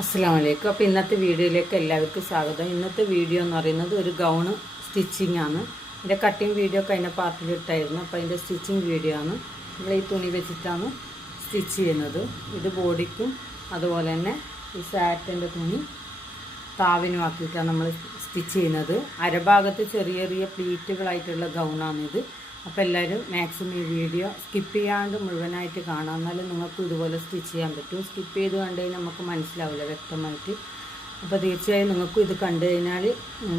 അസ്സലാമു അലൈക്കും. അപ്പോൾ ഇന്നത്തെ വീഡിയോയിലേക്ക് എല്ലാവർക്കും സ്വാഗതം. ഇന്നത്തെ വീഡിയോ എന്ന് പറയുന്നത് ഒരു ഗൗണ് സ്റ്റിച്ചിങ് ആണ്. ഇതിൻ്റെ കട്ടിങ് വീഡിയോ കഴിഞ്ഞ പാർട്ടിൽ ഇട്ടായിരുന്നു. അപ്പോൾ അതിൻ്റെ സ്റ്റിച്ചിങ് വീഡിയോ ആണ്. നമ്മൾ ഈ തുണി വെച്ചിട്ടാണ് സ്റ്റിച്ച് ചെയ്യുന്നത്. ഇത് ബോഡിക്കും അതുപോലെ തന്നെ ഈ സാറ്റിൻ്റെ തുണി താവിനുമാക്കിയിട്ടാണ് നമ്മൾ സ്റ്റിച്ച് ചെയ്യുന്നത്. അരഭാഗത്ത് ചെറിയ ചെറിയ പ്ലീറ്റുകളായിട്ടുള്ള ഗൗണാണിത്. അപ്പോൾ എല്ലാവരും മാക്സിമം ഈ വീഡിയോ സ്കിപ്പ് ചെയ്യാണ്ട് മുഴുവനായിട്ട് കാണാം. എന്നാലും നിങ്ങൾക്ക് ഇതുപോലെ സ്റ്റിച്ച് ചെയ്യാൻ പറ്റും. സ്കിപ്പ് ചെയ്ത് കണ്ടു കഴിഞ്ഞാൽ നമുക്ക് മനസ്സിലാവില്ല വ്യക്തമായിട്ട്. അപ്പോൾ തീർച്ചയായും നിങ്ങൾക്കും ഇത് കണ്ടു കഴിഞ്ഞാൽ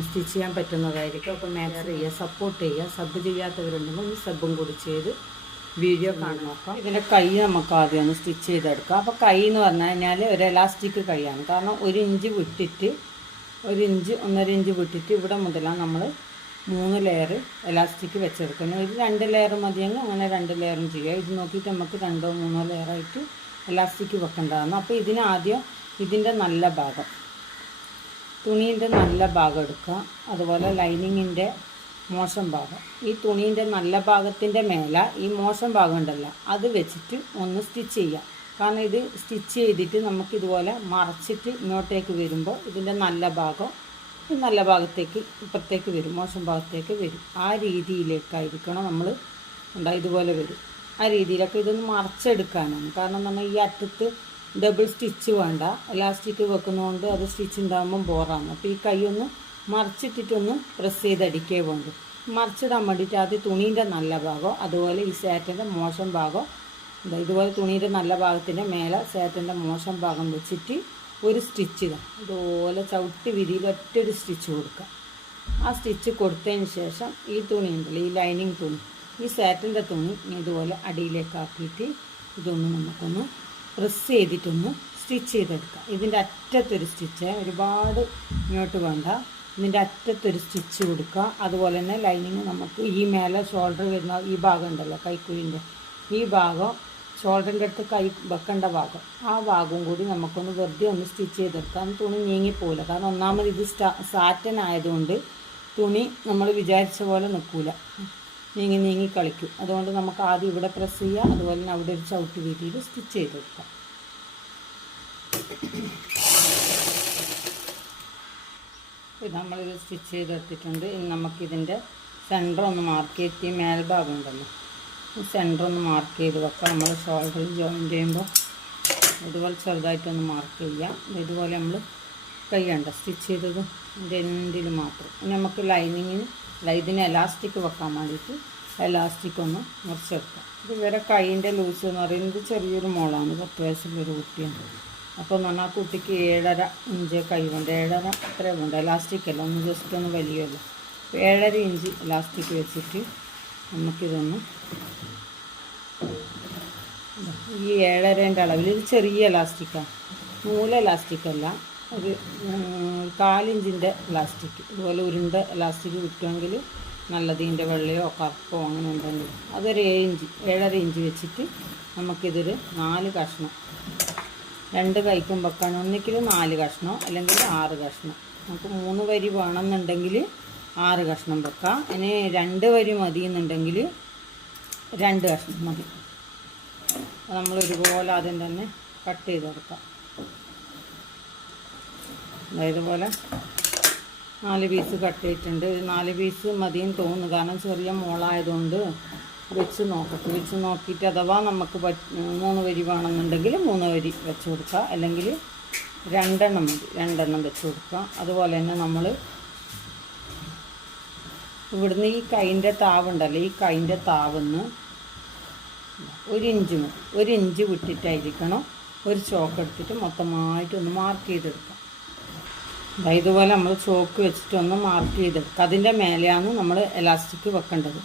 സ്റ്റിച്ച് ചെയ്യാൻ പറ്റുന്നതായിരിക്കും. അപ്പോൾ മാക്സിമം ചെയ്യുക, സപ്പോർട്ട് ചെയ്യുക. സബ് ചെയ്യാത്തവരുണ്ടെങ്കിൽ ഈ സബും കൂടി ചെയ്ത് വീഡിയോ കാണാൻ നോക്കാം. ഇതിൻ്റെ കൈ നമുക്ക് ആദ്യം ഒന്ന് സ്റ്റിച്ച് ചെയ്തെടുക്കാം. അപ്പോൾ കൈ എന്ന് പറഞ്ഞു കഴിഞ്ഞാൽ ഒരു എലാസ്റ്റിക് കൈയാണ്. കാരണം 1 ഇഞ്ച് വിട്ടിട്ട് 1.5 ഇഞ്ച് വിട്ടിട്ട് ഇവിടെ മുതലാണ് നമ്മൾ 3 ലെയർ എലാസ്റ്റിക് വെച്ചെടുക്കണം. ഇത് 2 ലെയർ മതിയെങ്കിൽ അങ്ങനെ 2 ലെയറും ചെയ്യുക. ഇത് നോക്കിയിട്ട് നമുക്ക് 2 or 3 ലെയറായിട്ട് എലാസ്റ്റിക് വെക്കേണ്ടതാണ്. അപ്പോൾ ഇതിനാദ്യം ഇതിൻ്റെ നല്ല ഭാഗം, തുണീൻ്റെ നല്ല ഭാഗം എടുക്കുക. അതുപോലെ ലൈനിങ്ങിൻ്റെ മോശം ഭാഗം, ഈ തുണീൻ്റെ നല്ല ഭാഗത്തിൻ്റെ മേലെ ഈ മോശം ഭാഗം ഉണ്ടല്ലോ അത് വെച്ചിട്ട് ഒന്ന് സ്റ്റിച്ച് ചെയ്യാം. കാരണം ഇത് സ്റ്റിച്ച് ചെയ്തിട്ട് നമുക്കിതുപോലെ മറച്ചിട്ട് ഇങ്ങോട്ടേക്ക് വരുമ്പോൾ ഇതിൻ്റെ നല്ല ഭാഗം നല്ല ഭാഗത്തേക്ക് ഇപ്പുറത്തേക്ക് വരും, മോശം ഭാഗത്തേക്ക് വരും. ആ രീതിയിലേക്കായിരിക്കണം നമ്മൾ ഇതുപോലെ വരും. ആ രീതിയിലൊക്കെ ഇതൊന്ന് മറച്ചെടുക്കാനാണ്. കാരണം നമ്മൾ ഈ അറ്റത്ത് ഡബിൾ സ്റ്റിച്ച് വേണ്ട, എലാസ്റ്റിക് വെക്കുന്നതുകൊണ്ട് അത് സ്റ്റിച്ച് ഉണ്ടാകുമ്പം ബോറാണ്. അപ്പോൾ ഈ കൈ ഒന്ന് മറിച്ചിട്ടിട്ടൊന്ന് പ്രസ് ചെയ്തടിക്കേ വേണ്ടു. മറിച്ചിടാൻ വേണ്ടിയിട്ട് ആദ്യം തുണീൻ്റെ നല്ല ഭാഗം, അതുപോലെ ഈ സാറ്റിൻ്റെ മോശം ഭാഗം ഇതുപോലെ തുണീൻ്റെ നല്ല ഭാഗത്തിൻ്റെ മേലെ സാറ്റിൻ്റെ മോശം ഭാഗം വെച്ചിട്ട് ഒരു സ്റ്റിച്ച് ഇതുപോലെ ചവിട്ടി വിരിയിൽ ഒറ്റൊരു സ്റ്റിച്ച് കൊടുക്കുക. ആ സ്റ്റിച്ച് കൊടുത്തതിന് ശേഷം ഈ തുണി ഉണ്ടല്ലോ, ഈ ലൈനിങ് തുണി, ഈ സാറ്റിൻ്റെ തുണി ഇതുപോലെ അടിയിലേക്കാക്കിയിട്ട് ഇതൊന്ന് നമുക്കൊന്ന് പ്രസ് ചെയ്തിട്ടൊന്ന് സ്റ്റിച്ച് ചെയ്തെടുക്കുക. ഇതിൻ്റെ അറ്റത്തൊരു സ്റ്റിച്ച്, ഒരുപാട് ഇങ്ങോട്ട് വേണ്ട, ഇതിൻ്റെ അറ്റത്തൊരു സ്റ്റിച്ച് കൊടുക്കുക. അതുപോലെ തന്നെ ലൈനിങ് നമുക്ക് ഈ മേലെ ഷോൾഡർ വരുന്ന ഈ ഭാഗം ഉണ്ടല്ലോ, കൈക്കുഴിൻ്റെ ഈ ഭാഗം, ഷോൾഡറിൻ്റെ അടുത്ത് കൈ വെക്കേണ്ട ഭാഗം, ആ ഭാഗവും കൂടി നമുക്കൊന്ന് വെറുതെ ഒന്ന് സ്റ്റിച്ച് ചെയ്തെടുക്കാം. തുണി നീങ്ങിപ്പോവില്ല. കാരണം ഒന്നാമത് ഇത് സാറ്റൻ ആയതുകൊണ്ട് തുണി നമ്മൾ വിചാരിച്ച പോലെ നിൽക്കില്ല, നീങ്ങി കളിക്കും. അതുകൊണ്ട് നമുക്ക് ആദ്യം ഇവിടെ പ്രസ് ചെയ്യുക, അതുപോലെ തന്നെ അവിടെ ഒരു ചവിട്ട് രീതിയിൽ സ്റ്റിച്ച് ചെയ്തെടുക്കാം. നമ്മളിത് സ്റ്റിച്ച് ചെയ്തെടുത്തിട്ടുണ്ട്. ഇനി നമുക്കിതിൻ്റെ സെൻറ്റർ ഒന്ന് മാർക്ക് ചെയ്തിട്ട് മേൽഭാഗം ഉണ്ടല്ലോ, സെൻറ്റർ ഒന്ന് മാർക്ക് ചെയ്ത് വെക്കാം. നമ്മൾ ഷോൾഡറിൽ ജോയിൻ ചെയ്യുമ്പോൾ ഇതുപോലെ ചെറുതായിട്ടൊന്ന് മാർക്ക് ചെയ്യാം. ഇതുപോലെ നമ്മൾ കൈയ്യണ്ട സ്റ്റിച്ച് ചെയ്തത് ഇതിൻ്റെ എൻഡിൽ മാത്രം. ഇനി നമുക്ക് ലൈനിങ്ങിന് ഇതിന് എലാസ്റ്റിക് വെക്കാൻ വേണ്ടിയിട്ട് എലാസ്റ്റിക് ഒന്ന് മുറിച്ചെടുക്കാം. ഇത് വേറെ കൈയിൻ്റെ ലൂസ് എന്ന് പറയുന്നത് ചെറിയൊരു മോളാണ്, 10 വയസ്സുള്ളൊരു കുട്ടിയാണ്. അപ്പോൾ എന്ന് പറഞ്ഞാൽ കുട്ടിക്ക് 7.5 ഇഞ്ച് കൈ വേണ്ട, 7.5 അത്രേ വേണ്ട. എലാസ്റ്റിക് അല്ല, ഒന്ന് ജസ്റ്റ് ഒന്ന് വലിയല്ലോ. 7.5 ഇഞ്ച് എലാസ്റ്റിക് വെച്ചിട്ട് നമുക്കിതൊന്ന് ഈ 7.5ൻ്റെ അളവിൽ, ഇത് ചെറിയ എലാസ്റ്റിക്കാണ്, നൂല് എലാസ്റ്റിക്കല്ല, ഒരു 4 ഇഞ്ചിൻ്റെ എലാസ്റ്റിക്. ഇതുപോലെ ഉരുണ്ട എലാസ്റ്റിക് കിട്ടുമെങ്കിൽ നല്ലത്. ഇതിൻ്റെ വെള്ളയോ കറുപ്പോ അങ്ങനെ ഉണ്ടെങ്കിൽ അതൊരു 7.5 ഇഞ്ച് വെച്ചിട്ട് നമുക്കിതൊരു 4 കഷ്ണം, 2 കൈക്കും വെക്കണം. ഒന്നിക്കൽ 4 കഷ്ണം അല്ലെങ്കിൽ 6 കഷ്ണം. നമുക്ക് 3 വരി വേണമെന്നുണ്ടെങ്കിൽ 6 കഷ്ണം വെക്കാം. ഇനി 2 വരി മതി എന്നുണ്ടെങ്കിൽ 2 കഷ്ണം മതി. നമ്മൾ ഒരുപോലെ ആദ്യം തന്നെ കട്ട് ചെയ്തെടുക്കാം. ഇതുപോലെ 4 പീസ് കട്ട് ചെയ്തിട്ടുണ്ട്. 4 പീസ് മതിയെന്ന് തോന്നുന്നു, കാരണം ചെറിയ മോളായതുകൊണ്ട് വെച്ച് നോക്കിയിട്ട് അഥവാ നമുക്ക് 3 വരി വേണമെന്നുണ്ടെങ്കിൽ 3 വരി വെച്ച് കൊടുക്കുക, അല്ലെങ്കിൽ 2 എണ്ണം മതി, 2 എണ്ണം വെച്ച് കൊടുക്കുക. അതുപോലെ തന്നെ നമ്മൾ ഇവിടുന്ന് ഈ കൈൻ്റെ താവുണ്ടല്ലോ, ഈ കൈൻ്റെ താവുന്ന് 1 ഇഞ്ച് വിട്ടിട്ടായിരിക്കണം ഒരു ചോക്ക് എടുത്തിട്ട് മൊത്തമായിട്ടൊന്ന് മാർക്ക് ചെയ്തെടുക്കാം. ഇതുപോലെ നമ്മൾ ചോക്ക് വെച്ചിട്ടൊന്ന് മാർക്ക് ചെയ്തെടുക്കുക. അതിൻ്റെ മേലെയാണ് നമ്മൾ എലാസ്റ്റിക് വെക്കേണ്ടത്.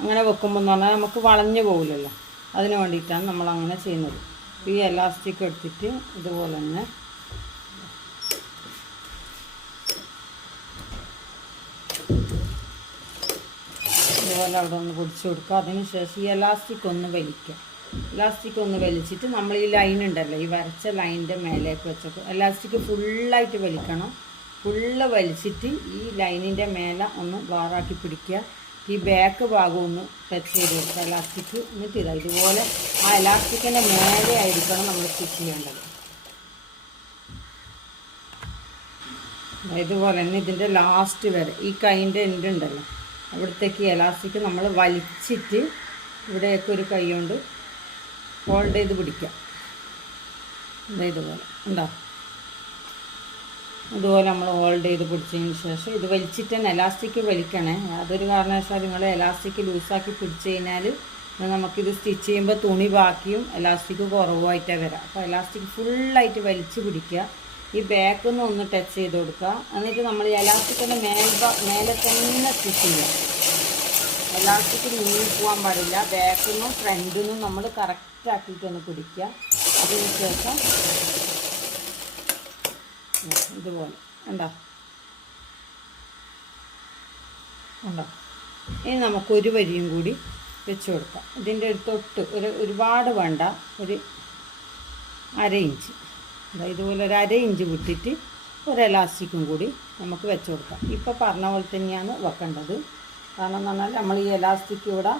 അങ്ങനെ വെക്കുമ്പോൾ എന്ന് പറഞ്ഞാൽ നമുക്ക് വളഞ്ഞു പോകില്ലല്ലോ, അതിന് വേണ്ടിയിട്ടാണ് നമ്മൾ അങ്ങനെ ചെയ്യുന്നത്. ഈ എലാസ്റ്റിക് എടുത്തിട്ട് ഇതുപോലെ തന്നെ ഇതുപോലെ അവിടെ ഒന്ന് പിടിച്ചു കൊടുക്കുക. അതിന് ശേഷം ഈ എലാസ്റ്റിക് ഒന്ന് വലിക്കുക. എലാസ്റ്റിക് ഒന്ന് വലിച്ചിട്ട് നമ്മൾ ഈ ലൈൻ ഉണ്ടല്ലോ, ഈ വരച്ച ലൈനിൻ്റെ മേലേക്ക് വെച്ചപ്പോൾ എലാസ്റ്റിക് ഫുള്ളായിട്ട് വലിക്കണം. ഫുള്ള് വലിച്ചിട്ട് ഈ ലൈനിൻ്റെ മേലെ ഒന്ന് വാറാക്കി പിടിക്കുക. ഈ ബാക്ക് ഭാഗം ഒന്ന് ടച്ച് ചെയ്ത് കൊടുക്കുക എലാസ്റ്റിക്. എന്നിട്ട് ഇതുപോലെ ആ എലാസ്റ്റിക്കിൻ്റെ മേലെ ആയിരിക്കണം നമ്മൾ സ്റ്റിച്ച് ചെയ്യേണ്ടത്. ഇതുപോലെ തന്നെ ഇതിൻ്റെ ലാസ്റ്റ് വരെ ഈ കൈൻ്റെ എൻഡ് ഉണ്ടല്ലോ അവിടത്തേക്ക് എലാസ്റ്റിക് നമ്മൾ വലിച്ചിട്ട് ഇവിടെയൊക്കെ ഒരു കൈ കൊണ്ട് ഹോൾഡ് ചെയ്ത് പിടിക്കാം. ഇതുപോലെ ഉണ്ടോ, അതുപോലെ നമ്മൾ ഹോൾഡ് ചെയ്ത് പിടിച്ചതിന് ശേഷം ഇത് വലിച്ചിട്ട് തന്നെ എലാസ്റ്റിക് വലിക്കണേ. അതൊരു കാരണവശാൽ നിങ്ങൾ എലാസ്റ്റിക് ലൂസാക്കി പിടിച്ച് കഴിഞ്ഞാൽ നമുക്കിത് സ്റ്റിച്ച് ചെയ്യുമ്പോൾ തുണി ബാക്കിയും എലാസ്റ്റിക് കുറവുമായിട്ടേ വരാം. അപ്പോൾ എലാസ്റ്റിക് ഫുള്ളായിട്ട് വലിച്ച് പിടിക്കുക. ഈ ബാക്കിൽ നിന്ന് ഒന്ന് ടച്ച് ചെയ്ത് കൊടുക്കുക. എന്നിട്ട് നമ്മൾ എലാസ്റ്റിക്കിൻ്റെ മേലെ തന്നെ സ്റ്റിച്ച് ചെയ്യുക. എലാസ്റ്റിക് നീങ്ങി പോകാൻ പാടില്ല. ബാക്കിൽ നിന്നും ഫ്രണ്ടിൽ നിന്നും നമ്മൾ കറക്റ്റ് ആക്കിയിട്ടൊന്ന് പിടിക്കുക. അതിന് ശേഷം ഇതുപോലെ ഉണ്ടോ. ഇനി നമുക്കൊരു വരിയും കൂടി വെച്ച് കൊടുക്കാം. ഇതിൻ്റെ ഒരു തൊട്ട് ഒരുപാട് വേണ്ട, ഒരു 1/2 ഇഞ്ച് ഇതുപോലെ ഒരു 1/2 ഇഞ്ച് വിട്ടിട്ട് ഒരു എലാസ്റ്റിക്കും കൂടി നമുക്ക് വെച്ച് കൊടുക്കാം. ഇപ്പോൾ പറഞ്ഞ പോലെ തന്നെയാണ് വെക്കേണ്ടത്. കാരണം എന്ന് പറഞ്ഞാൽ നമ്മൾ ഈ എലാസ്റ്റിക് ഇവിടെ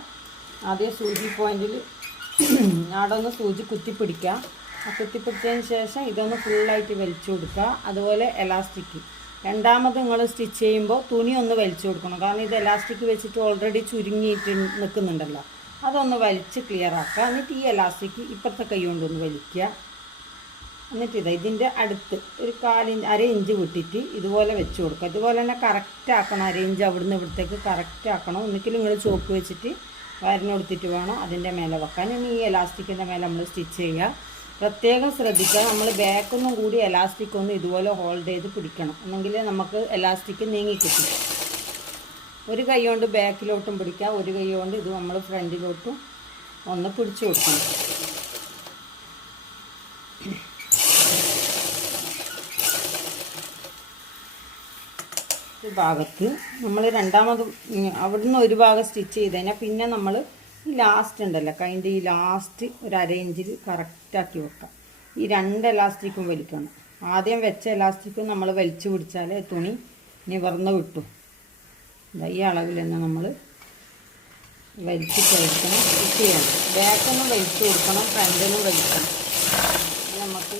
ആദ്യം സൂചി പോയിൻറ്റിൽ അവിടെ ഒന്ന് സൂചി കുത്തിപ്പിടിക്കുക. ആ കുത്തിപ്പിടിച്ചതിന് ശേഷം ഇതൊന്ന് ഫുള്ളായിട്ട് വലിച്ചു കൊടുക്കുക. അതുപോലെ എലാസ്റ്റിക് രണ്ടാമത് നിങ്ങൾ സ്റ്റിച്ച് ചെയ്യുമ്പോൾ തുണി ഒന്ന് വലിച്ചു കൊടുക്കണം. കാരണം ഇത് എലാസ്റ്റിക് വെച്ചിട്ട് ഓൾറെഡി ചുരുങ്ങിയിട്ട് നിൽക്കുന്നുണ്ടല്ലോ, അതൊന്ന് വലിച്ച് ക്ലിയർ ആക്കുക. എന്നിട്ട് ഈ എലാസ്റ്റിക് ഇപ്പുറത്തെ കൈ കൊണ്ടൊന്ന് വലിക്കുക. എന്നിട്ട് ഇതിൻ്റെ അടുത്ത് ഒരു 1/4 ഇഞ്ച് വിട്ടിട്ട് ഇതുപോലെ വെച്ച് കൊടുക്കുക. ഇതുപോലെ തന്നെ കറക്റ്റ് ആക്കണം. 1/2 ഇഞ്ച് അവിടുന്ന് ഇവിടത്തേക്ക് കറക്റ്റ് ആക്കണം. ഒന്നിക്കലും നിങ്ങൾ ചോക്ക് വെച്ചിട്ട് വരഞ്ഞെടുത്തിട്ട് വേണം അതിൻ്റെ മേലെ വെക്കാൻ. ഇനി ഈ എലാസ്റ്റിക്കിൻ്റെ മേലെ നമ്മൾ സ്റ്റിച്ച് ചെയ്യുക. പ്രത്യേകം ശ്രദ്ധിക്കുക, നമ്മൾ ബാക്കൊന്നും കൂടി എലാസ്റ്റിക് ഒന്ന് ഇതുപോലെ ഹോൾഡ് ചെയ്ത് പിടിക്കണം. എന്നെങ്കിൽ നമുക്ക് എലാസ്റ്റിക് നീങ്ങി കിട്ടും. ഒരു കൈ കൊണ്ട് ബാക്കിലോട്ടും പിടിക്കുക, ഒരു കൈ കൊണ്ട് ഇത് നമ്മൾ ഫ്രണ്ടിലോട്ടും ഒന്ന് പിടിച്ചു കൊടുക്കണം. ഈ ഭാഗത്ത് നമ്മൾ രണ്ടാമത് അവിടുന്ന് ഒരു ഭാഗം സ്റ്റിച്ച് ചെയ്ത് കഴിഞ്ഞാൽ പിന്നെ നമ്മൾ ഈ ലാസ്റ്റ് ഉണ്ടല്ലോ കൈൻ്റെ ഈ ലാസ്റ്റ് ഒരു 1/2 ഇഞ്ചിൽ കറക്റ്റാക്കി വെക്കാം. ഈ 2 എലാസ്റ്റിക്കും വലിക്കണം. ആദ്യം വെച്ച എലാസ്റ്റിക്കും നമ്മൾ വലിച്ചു പിടിച്ചാലേ തുണി നിവർന്ന് കിട്ടും. ഈ അളവിൽ തന്നെ നമ്മൾ വലിച്ചിട്ട് വലിക്കണം, സ്റ്റിച്ച് ചെയ്യണം. ബാക്കൊന്നും വലിച്ചു കൊടുക്കണം, ഫ്രണ്ടിനും വലിക്കണം. നമുക്ക്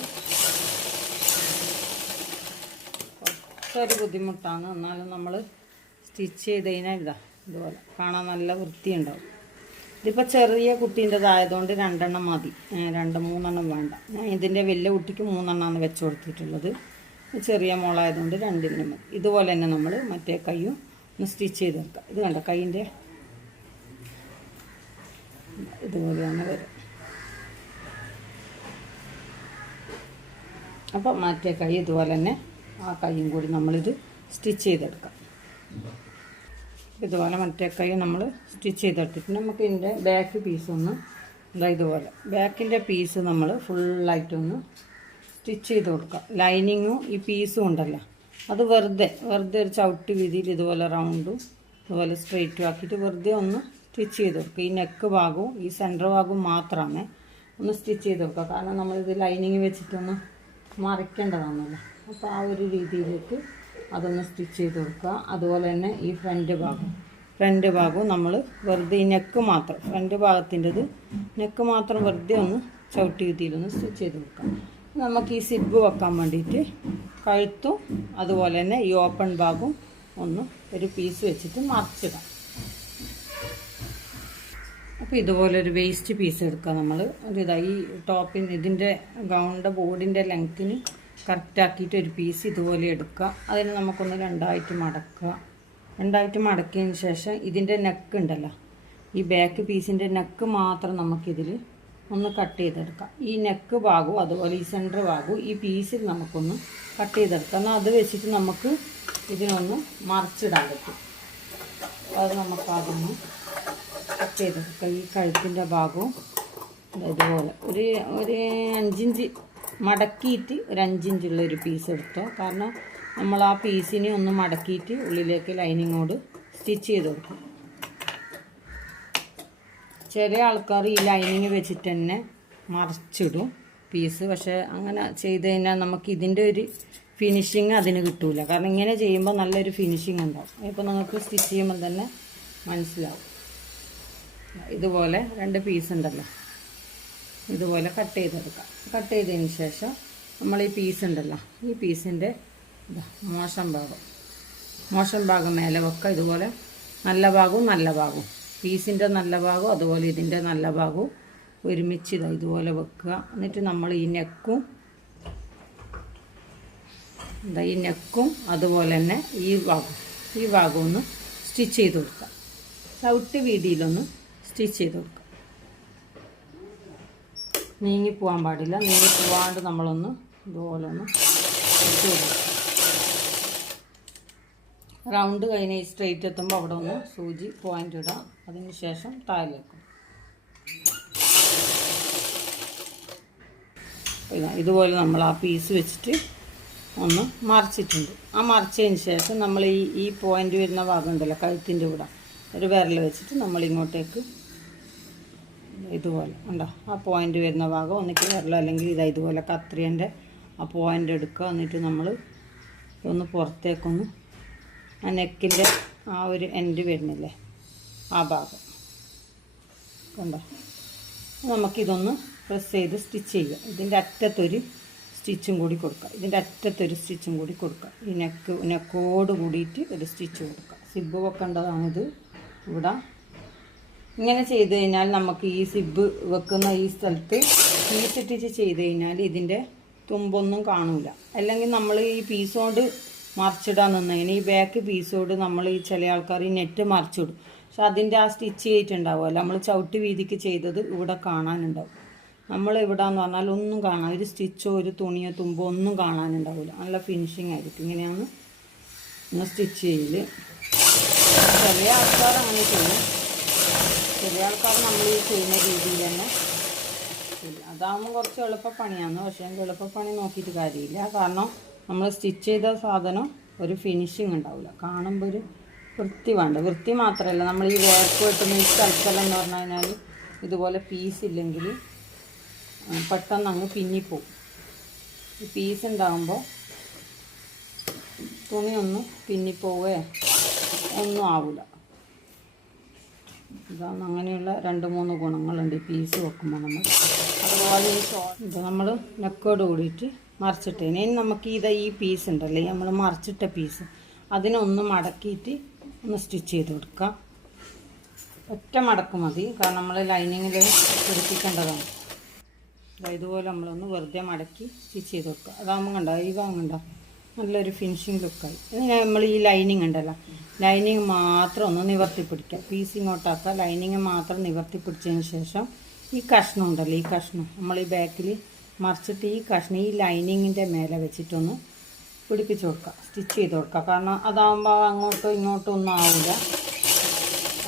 കുറച്ചൊരു ബുദ്ധിമുട്ടാണ്, എന്നാലും നമ്മൾ സ്റ്റിച്ച് ചെയ്ത് കഴിഞ്ഞാൽ ഇതുപോലെ കാണാൻ നല്ല വൃത്തിയുണ്ടാവും. ഇതിപ്പോൾ ചെറിയ കുട്ടീൻ്റെതായതുകൊണ്ട് 2 എണ്ണം മതി, 2-3 എണ്ണം വേണ്ട. ഞാൻ ഇതിൻ്റെ വലിയ കുട്ടിക്ക് 3 എണ്ണമാണ് വെച്ച് കൊടുത്തിട്ടുള്ളത്. ചെറിയ മോളായതുകൊണ്ട് 2 മതി. ഇതുപോലെ തന്നെ നമ്മൾ മറ്റേ കൈയും ഒന്ന് സ്റ്റിച്ച് ചെയ്ത് വെക്കാം. ഇത് കണ്ട കൈൻ്റെ ഇതുപോലെയാണ് വരും. അപ്പോൾ മറ്റേ കൈ ഇതുപോലെ തന്നെ ആ കൈയും കൂടി നമ്മളിത് സ്റ്റിച്ച് ചെയ്തെടുക്കാം. ഇതുപോലെ മറ്റേ കൈ നമ്മൾ സ്റ്റിച്ച് ചെയ്തെടുത്തിട്ട് നമുക്ക് ഇതിൻ്റെ ബാക്ക് പീസൊന്ന് ഇതുപോലെ ബാക്കിൻ്റെ പീസ് നമ്മൾ ഫുള്ളായിട്ടൊന്ന് സ്റ്റിച്ച് ചെയ്ത് കൊടുക്കുക. ലൈനിങ്ങും ഈ പീസും ഉണ്ടല്ലോ അത് വെറുതെ ഒരു ചവിട്ടി വീതിയിൽ ഇതുപോലെ റൗണ്ടും ഇതുപോലെ സ്ട്രെയിറ്റും ആക്കിയിട്ട് വെറുതെ ഒന്ന് സ്റ്റിച്ച് ചെയ്ത് കൊടുക്കുക. ഈ നെക്ക് ഭാഗവും ഈ സെൻറ്റർ ഭാഗവും മാത്രമാണ് ഒന്ന് സ്റ്റിച്ച് ചെയ്ത് കൊടുക്കുക. കാരണം നമ്മളിത് ലൈനിങ് വെച്ചിട്ടൊന്ന് മറിക്കേണ്ടതാണല്ലോ. അപ്പോൾ ആ ഒരു രീതിയിലേക്ക് അതൊന്ന് സ്റ്റിച്ച് ചെയ്ത് കൊടുക്കുക. അതുപോലെ തന്നെ ഈ ഫ്രണ്ട് ഭാഗവും നമ്മൾ വെറുതെ ഈ നെക്ക് മാത്രം ഫ്രണ്ട് ഭാഗത്തിൻ്റെത് നെക്ക് മാത്രം വെറുതെ ഒന്ന് ചവിട്ടി രീതിയിലൊന്ന് സ്റ്റിച്ച് ചെയ്ത് കൊടുക്കാം. നമുക്ക് ഈ സിബ് വെക്കാൻ വേണ്ടിയിട്ട് കഴുത്തും അതുപോലെ തന്നെ ഈ ഓപ്പൺ ഭാഗവും ഒന്ന് ഒരു പീസ് വെച്ചിട്ട് മറിച്ചിടാം. അപ്പോൾ ഇതുപോലെ ഒരു വേസ്റ്റ് പീസ് എടുക്കുക നമ്മൾ. ഈ ടോപ്പിന് ഇതിൻ്റെ ഗൗണിൻ്റെ ബോർഡിൻ്റെ ലെങ്ത്തിന് കറക്റ്റാക്കിയിട്ട് ഒരു പീസ് ഇതുപോലെ എടുക്കുക. അതിന് നമുക്കൊന്ന് 2ആയിട്ട് മടക്കുക. 2ആയിട്ട് മടക്കിയതിന് ശേഷം ഇതിൻ്റെ നെക്ക് ഉണ്ടല്ലോ ഈ ബാക്ക് പീസിൻ്റെ നെക്ക് മാത്രം നമുക്കിതിൽ ഒന്ന് കട്ട് ചെയ്തെടുക്കാം. ഈ നെക്ക് ഭാഗവും അതുപോലെ ഈ സെൻറ്റർ ഭാഗവും ഈ പീസിൽ നമുക്കൊന്ന് കട്ട് ചെയ്തെടുക്കാം. എന്നാൽ അത് വെച്ചിട്ട് നമുക്ക് ഇതിനൊന്ന് മറിച്ചിടാൻ പറ്റും. അത് നമുക്ക് അതൊന്ന് കട്ട് ചെയ്തെടുക്കാം. ഈ കഴുത്തിൻ്റെ ഭാഗവും ഇതുപോലെ ഒരു 5 ഇഞ്ച് മടക്കിയിട്ട് ഒരു 5 ഇഞ്ചുള്ള ഒരു പീസ് എടുത്തോ. കാരണം നമ്മൾ ആ പീസിനെ ഒന്ന് മടക്കിയിട്ട് ഉള്ളിലേക്ക് ലൈനിങ്ങോട് സ്റ്റിച്ച് ചെയ്ത് കൊടുക്കും. ചില ആൾക്കാർ ഈ ലൈനിങ് വെച്ചിട്ട് തന്നെ മറിച്ചിടും പീസ്. പക്ഷേ അങ്ങനെ ചെയ്ത് കഴിഞ്ഞാൽ നമുക്ക് ഇതിൻ്റെ ഒരു ഫിനിഷിങ് അതിന് കിട്ടില്ല. കാരണം ഇങ്ങനെ ചെയ്യുമ്പോൾ നല്ലൊരു ഫിനിഷിങ് ഉണ്ടാവും. ഇപ്പോൾ നിങ്ങൾക്ക് സ്റ്റിച്ച് ചെയ്യുമ്പോൾ തന്നെ മനസ്സിലാവും. ഇതുപോലെ 2 പീസ് ഉണ്ടല്ലോ ഇതുപോലെ കട്ട് ചെയ്തെടുക്കാം. കട്ട് ചെയ്തതിന് ശേഷം നമ്മൾ ഈ പീസ് ഉണ്ടല്ലോ ഈ പീസിൻ്റെ മോശം ഭാഗം മേലെ വെക്കുക. ഇതുപോലെ നല്ല ഭാഗവും നല്ല ഭാഗവും, പീസിൻ്റെ നല്ല ഭാഗവും അതുപോലെ ഇതിൻ്റെ നല്ല ഭാഗവും ഒരുമിച്ച് ഇതുപോലെ വെക്കുക. എന്നിട്ട് നമ്മൾ ഈ നെക്കും അതുപോലെ തന്നെ ഈ ഭാഗം ഒന്ന് സ്റ്റിച്ച് ചെയ്ത് കൊടുക്കുക. ചവിട്ട് വീതിയിലൊന്ന് സ്റ്റിച്ച് ചെയ്ത് കൊടുക്കുക. നീങ്ങിപ്പോവാൻ പാടില്ല. നീങ്ങിപ്പോവാണ്ട് നമ്മളൊന്ന് ഇതുപോലെ ഒന്ന് സ്റ്റിച്ച് ചെയ്ത് കൊടുക്കുക. റൗണ്ട് കഴിഞ്ഞ് ഈ സ്ട്രെയിറ്റ് എത്തുമ്പോൾ അവിടെ ഒന്ന് സൂചി പോയിൻ്റ് ഇടാം. അതിന് ശേഷം താഴേക്കും ഇതുപോലെ നമ്മൾ ആ പീസ് വെച്ചിട്ട് ഒന്ന് മറിച്ചിട്ടുണ്ട്. ആ മറിച്ചതിന് ശേഷം നമ്മൾ ഈ പോയിൻ്റ് വരുന്ന ഭാഗം ഉണ്ടല്ലോ, കഴുത്തിൻ്റെ ഇവിടെ ഒരു വിരൽ വെച്ചിട്ട് നമ്മളിങ്ങോട്ടേക്ക് ഇതുപോലെ ഉണ്ടോ, ആ പോയിൻ്റ് വരുന്ന ഭാഗം ഒന്നിക്ക് വിരലോ അല്ലെങ്കിൽ ഇതുപോലെ കത്രിയൻ്റെ ആ പോയിൻ്റ് എടുക്കുക. എന്നിട്ട് നമ്മൾ ഒന്ന് പുറത്തേക്കൊന്ന് ആ നെക്കിൻ്റെ ആ ഒരു എൻഡ് വരുന്നില്ലേ ആ ഭാഗം കണ്ടോ, നമുക്കിതൊന്ന് പ്രസ് ചെയ്ത് സ്റ്റിച്ച് ചെയ്യുക. ഇതിൻ്റെ അറ്റത്തൊരു സ്റ്റിച്ചും കൂടി കൊടുക്കുക. ഈ നെക്കോട് കൂടിയിട്ട് ഒരു സ്റ്റിച്ച് കൊടുക്കുക. സിബ് വെക്കേണ്ടതാണിത്. ഇവിടെ ഇങ്ങനെ ചെയ്ത് കഴിഞ്ഞാൽ നമുക്ക് ഈ സിബ് വെക്കുന്ന ഈ സ്ഥലത്ത് പീസിട്ടിച്ച് ചെയ്ത് കഴിഞ്ഞാൽ ഇതിൻ്റെ തുമ്പൊന്നും കാണില്ല. അല്ലെങ്കിൽ നമ്മൾ ഈ പീസോട് മറിച്ചിടാൻ നിന്നതിന് ഈ ബാക്ക് പീസോട് നമ്മൾ ഈ ചില ആൾക്കാർ ഈ നെറ്റ് മറിച്ചിടും. പക്ഷെ അതിൻ്റെ ആ സ്റ്റിച്ച് ചെയ്തിട്ടുണ്ടാവുമല്ലോ, നമ്മൾ ചവിട്ട് വീതിക്ക് ചെയ്തത് ഇവിടെ കാണാനുണ്ടാവും. നമ്മൾ ഇവിടെയെന്ന് പറഞ്ഞാൽ ഒന്നും കാണാൻ, ഒരു സ്റ്റിച്ചോ ഒരു തുണിയോ തുമ്പോ ഒന്നും കാണാനുണ്ടാവില്ല. നല്ല ഫിനിഷിങ് ആയിരിക്കും. ഇങ്ങനെയാണ് സ്റ്റിച്ച് ചെയ്യൽ. ചില ആൾക്കാർ അങ്ങനെ ചെയ്യും, ചില ആൾക്കാർ നമ്മൾ ഈ ചെയ്യുന്ന രീതിയിൽ തന്നെ ചെയ്യും. അതാകുമ്പോൾ കുറച്ച് എളുപ്പപ്പണിയാണ്. പക്ഷേ എളുപ്പപ്പണി നോക്കിയിട്ട് കാര്യമില്ല. കാരണം നമ്മൾ സ്റ്റിച്ച് ചെയ്ത സാധനം ഒരു ഫിനിഷിങ് ഉണ്ടാവില്ല. കാണുമ്പോൾ ഒരു വൃത്തി വേണ്ട. വൃത്തി മാത്രമല്ല, നമ്മൾ ഈ വേർക്ക് വെട്ടുന്ന ഈ സ്ഥലത്തെല്ലാം എന്ന് പറഞ്ഞു കഴിഞ്ഞാൽ ഇതുപോലെ പീസ് ഇല്ലെങ്കിൽ പെട്ടെന്ന് അങ്ങ് പിന്നിപ്പോവും. ഈ പീസ് ഉണ്ടാകുമ്പോൾ തുണിയൊന്നും പിന്നിപ്പോവേ ഒന്നും ആവില്ല. ഇതാണ് അങ്ങനെയുള്ള 2-3 ഗുണങ്ങളുണ്ട് ഈ പീസ് വെക്കുമ്പോൾ. നമ്മൾ അതുപോലെ ഇത് നമ്മൾ നെക്കോട് കൂടിയിട്ട് മറിച്ചിട്ട് ഇനി നമുക്ക് ഈ പീസ് ഉണ്ടല്ലേ, നമ്മൾ മറിച്ചിട്ട പീസ് അതിനൊന്ന് മടക്കിയിട്ട് ഒന്ന് സ്റ്റിച്ച് ചെയ്ത് കൊടുക്കാം. ഒറ്റ മടക്ക് മതി, കാരണം നമ്മൾ ലൈനിങ്ങിൽ പിടിപ്പിക്കേണ്ടതാണ്. ഇതുപോലെ നമ്മളൊന്ന് വെറുതെ മടക്കി സ്റ്റിച്ച് ചെയ്ത് കൊടുക്കുക. അതാകുമ്പോൾ കണ്ടോ, ഈ ഭാഗം കണ്ടോ നല്ലൊരു ഫിനിഷിങ് ലുക്കായി. ഇനി നമ്മൾ ഈ ലൈനിങ് ഉണ്ടല്ലോ, ലൈനിങ് മാത്രം ഒന്ന് നിവർത്തി പിടിക്കുക. പീസ് ഇങ്ങോട്ടാക്കുക, ലൈനിങ് മാത്രം നിവർത്തി പിടിച്ചതിന് ശേഷം ഈ കഷ്ണം ഉണ്ടല്ലോ, ഈ കഷ്ണം നമ്മൾ ഈ ബാക്കിൽ മറിച്ചിട്ട് ഈ കഷ്ണം ഈ ലൈനിങ്ങിൻ്റെ മേലെ വെച്ചിട്ടൊന്ന് പിടിപ്പിച്ച് കൊടുക്കുക, സ്റ്റിച്ച് ചെയ്ത് കൊടുക്കുക. കാരണം അതാകുമ്പോൾ അങ്ങോട്ടോ ഇങ്ങോട്ടോ ഒന്നും ആവില്ല.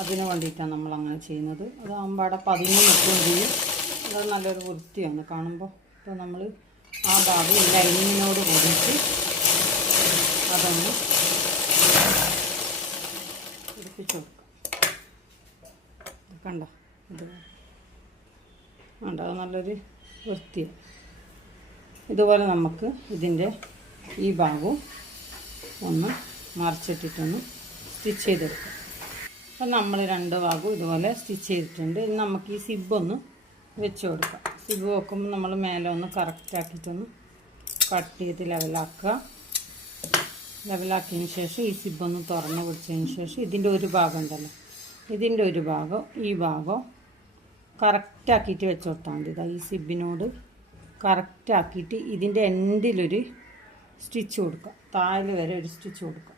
അതിന് വേണ്ടിയിട്ടാണ് നമ്മളങ്ങനെ ചെയ്യുന്നത്. അതാകുമ്പോൾ അവിടെ പതിഞ്ഞ് നിൽക്കുകയും ചെയ്യും. അത് നല്ലൊരു വൃത്തിയാണ് കാണുമ്പോൾ. അപ്പോൾ നമ്മൾ ആ ഭാഗം ഈ ലൈനിങ്ങിനോട് കൂടിയിട്ട് അതൊന്ന് പിടിപ്പിച്ച് കൊടുക്കുക. കണ്ടോ, ഇത് കണ്ടോ, അത് നല്ലൊരു വൃത്തിയാണ്. ഇതുപോലെ നമുക്ക് ഇതിൻ്റെ ഈ ഭാഗവും ഒന്ന് മറിച്ചിട്ടിട്ടൊന്ന് സ്റ്റിച്ച് ചെയ്തെടുക്കാം. അപ്പം നമ്മൾ 2 ഭാഗവും ഇതുപോലെ സ്റ്റിച്ച് ചെയ്തിട്ടുണ്ട്. ഇനി നമുക്ക് ഈ സിബൊന്ന് വെച്ച് കൊടുക്കാം. സിബ് വെക്കുമ്പോൾ നമ്മൾ മേലെ ഒന്ന് കറക്റ്റാക്കിയിട്ടൊന്ന് കട്ട് ചെയ്ത് ലെവലാക്കുക. ലെവലാക്കിയതിന് ശേഷം ഈ സിബൊന്ന് തുറന്ന് പിടിച്ചതിന് ശേഷം ഇതിൻ്റെ ഒരു ഭാഗം ഉണ്ടല്ലോ, ഇതിൻ്റെ ഒരു ഭാഗം ഈ ഭാഗം കറക്റ്റാക്കിയിട്ട് വെച്ച് കൊടുത്താൽ മതി. ഈ സിബിനോട് കറക്റ്റാക്കിയിട്ട് ഇതിൻ്റെ എൻഡിലൊരു സ്റ്റിച്ച് കൊടുക്കുക. താഴെ വരെ ഒരു സ്റ്റിച്ച് കൊടുക്കുക.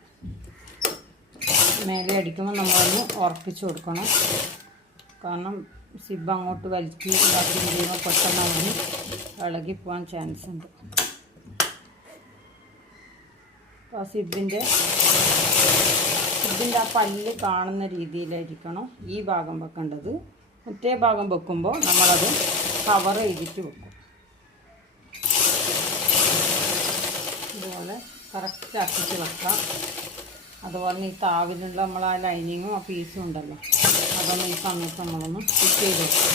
മേലെ അടിക്കുമ്പോൾ നമ്മളൊന്ന് ഉറപ്പിച്ച് കൊടുക്കണം. കാരണം സിബ് അങ്ങോട്ട് വലിച്ച് ഇതാക്കി കഴിയുമ്പോൾ പെട്ടെന്ന് അവിടെ ഇളകിപ്പോകാൻ ചാൻസ് ഉണ്ട്. അപ്പോൾ സിബിൻ്റെ ആ പല്ല് കാണുന്ന രീതിയിലായിരിക്കണം ഈ ഭാഗം വെക്കേണ്ടത്. മറ്റേ ഭാഗം വെക്കുമ്പോൾ നമ്മളത് കവർ ചെയ്തിട്ട് വെക്കും. ഇതുപോലെ കറക്റ്റാക്കിയിട്ട് വെക്കാം. അതുപോലെ ഈ താവിലുള്ള നമ്മൾ ആ ലൈനിങ്ങും ആ പീസും ഉണ്ടല്ലോ, അതൊന്ന് ഈ സമയത്ത് നമ്മളൊന്ന് സ്റ്റിച്ച് ചെയ്ത് വെക്കാം.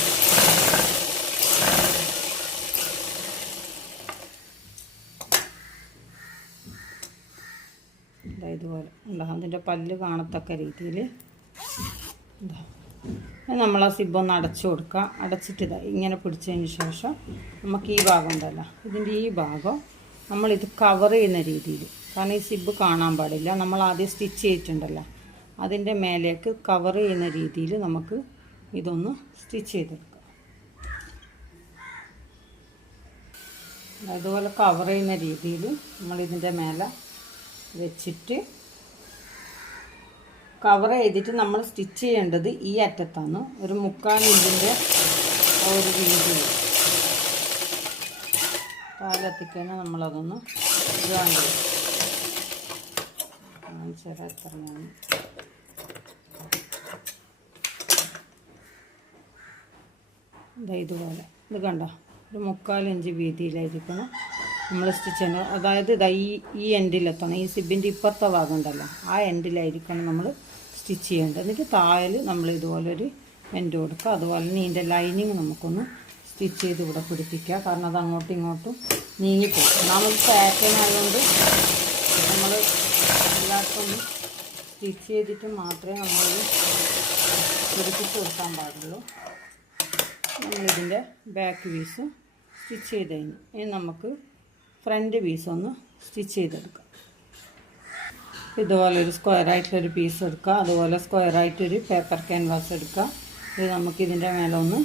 ഇതുപോലെ എന്താ അതിൻ്റെ പല്ല് കാണത്തക്ക രീതിയിൽ എന്താ നമ്മൾ ആ സിബൊന്ന് അടച്ചു കൊടുക്കുക. അടച്ചിട്ട് ഇങ്ങനെ പിടിച്ചതിന് ശേഷം നമുക്ക് ഈ ഭാഗം ഉണ്ടല്ലോ, ഇതിൻ്റെ ഈ ഭാഗം നമ്മളിത് കവർ ചെയ്യുന്ന രീതിയിൽ, കാരണം ഈ സിബ് കാണാൻ പാടില്ല, നമ്മൾ ആദ്യം സ്റ്റിച്ച് ചെയ്തിട്ടുണ്ടല്ലോ അതിൻ്റെ മേലേക്ക് കവർ ചെയ്യുന്ന രീതിയിൽ നമുക്ക് ഇതൊന്ന് സ്റ്റിച്ച് ചെയ്തെടുക്കാം. അതുപോലെ കവർ ചെയ്യുന്ന രീതിയിൽ നമ്മളിതിൻ്റെ മേലെ വെച്ചിട്ട് കവർ ചെയ്തിട്ട് നമ്മൾ സ്റ്റിച്ച് ചെയ്യേണ്ടത് ഈ അറ്റത്താണ്. ഒരു 3/4 ഇഞ്ചിൻ്റെ ഒരു രീതിയിൽ കാലെത്തിക്കഴിഞ്ഞാൽ നമ്മളതൊന്ന് ജോയിൻ ചെയ്യും. എത്രയാണ് ഇതുപോലെ ഇത് കണ്ടോ, ഒരു 3/4 ഇഞ്ച് വീതിയിലായിരിക്കണം നമ്മൾ സ്റ്റിച്ച് ചെയ്യണം. അതായത് ഈ എൻഡിലെത്തണം, ഈ സിബിൻ്റെ ഇപ്പുറത്തെ ഭാഗം ഉണ്ടല്ലോ ആ എൻഡിലായിരിക്കണം നമ്മൾ സ്റ്റിച്ച് ചെയ്യേണ്ടത്. എന്നിട്ട് താഴെ നമ്മൾ ഇതുപോലൊരു എൻഡ് കൊടുക്കുക. അതുപോലെ തന്നെ ഇതിൻ്റെ ലൈനിങ് നമുക്കൊന്ന് സ്റ്റിച്ച് ചെയ്ത് ഇവിടെ പിടിപ്പിക്കുക, കാരണം അത് അങ്ങോട്ടും ഇങ്ങോട്ടും നീങ്ങിപ്പോകും. നമ്മൾ പാറ്റേൺ ആയതുകൊണ്ട് നമ്മൾ എല്ലാവർക്കും സ്റ്റിച്ച് ചെയ്തിട്ട് മാത്രമേ നമ്മൾ പിടിപ്പിച്ച് കൊടുക്കാൻ പാടുള്ളൂ. നമ്മളിതിൻ്റെ ബാക്ക് പീസ് സ്റ്റിച്ച് ചെയ്ത് കഴിഞ്ഞു. ഇനി നമുക്ക് ഫ്രണ്ട് പീസ് ഒന്ന് സ്റ്റിച്ച് ചെയ്തെടുക്കാം. ഇതുപോലെ ഒരു സ്ക്വയറായിട്ടൊരു പീസ് എടുക്കുക, അതുപോലെ സ്ക്വയറായിട്ടൊരു പേപ്പർ ക്യാൻവാസ് എടുക്കുക. ഇത് നമുക്കിതിൻ്റെ മേലെ ഒന്ന്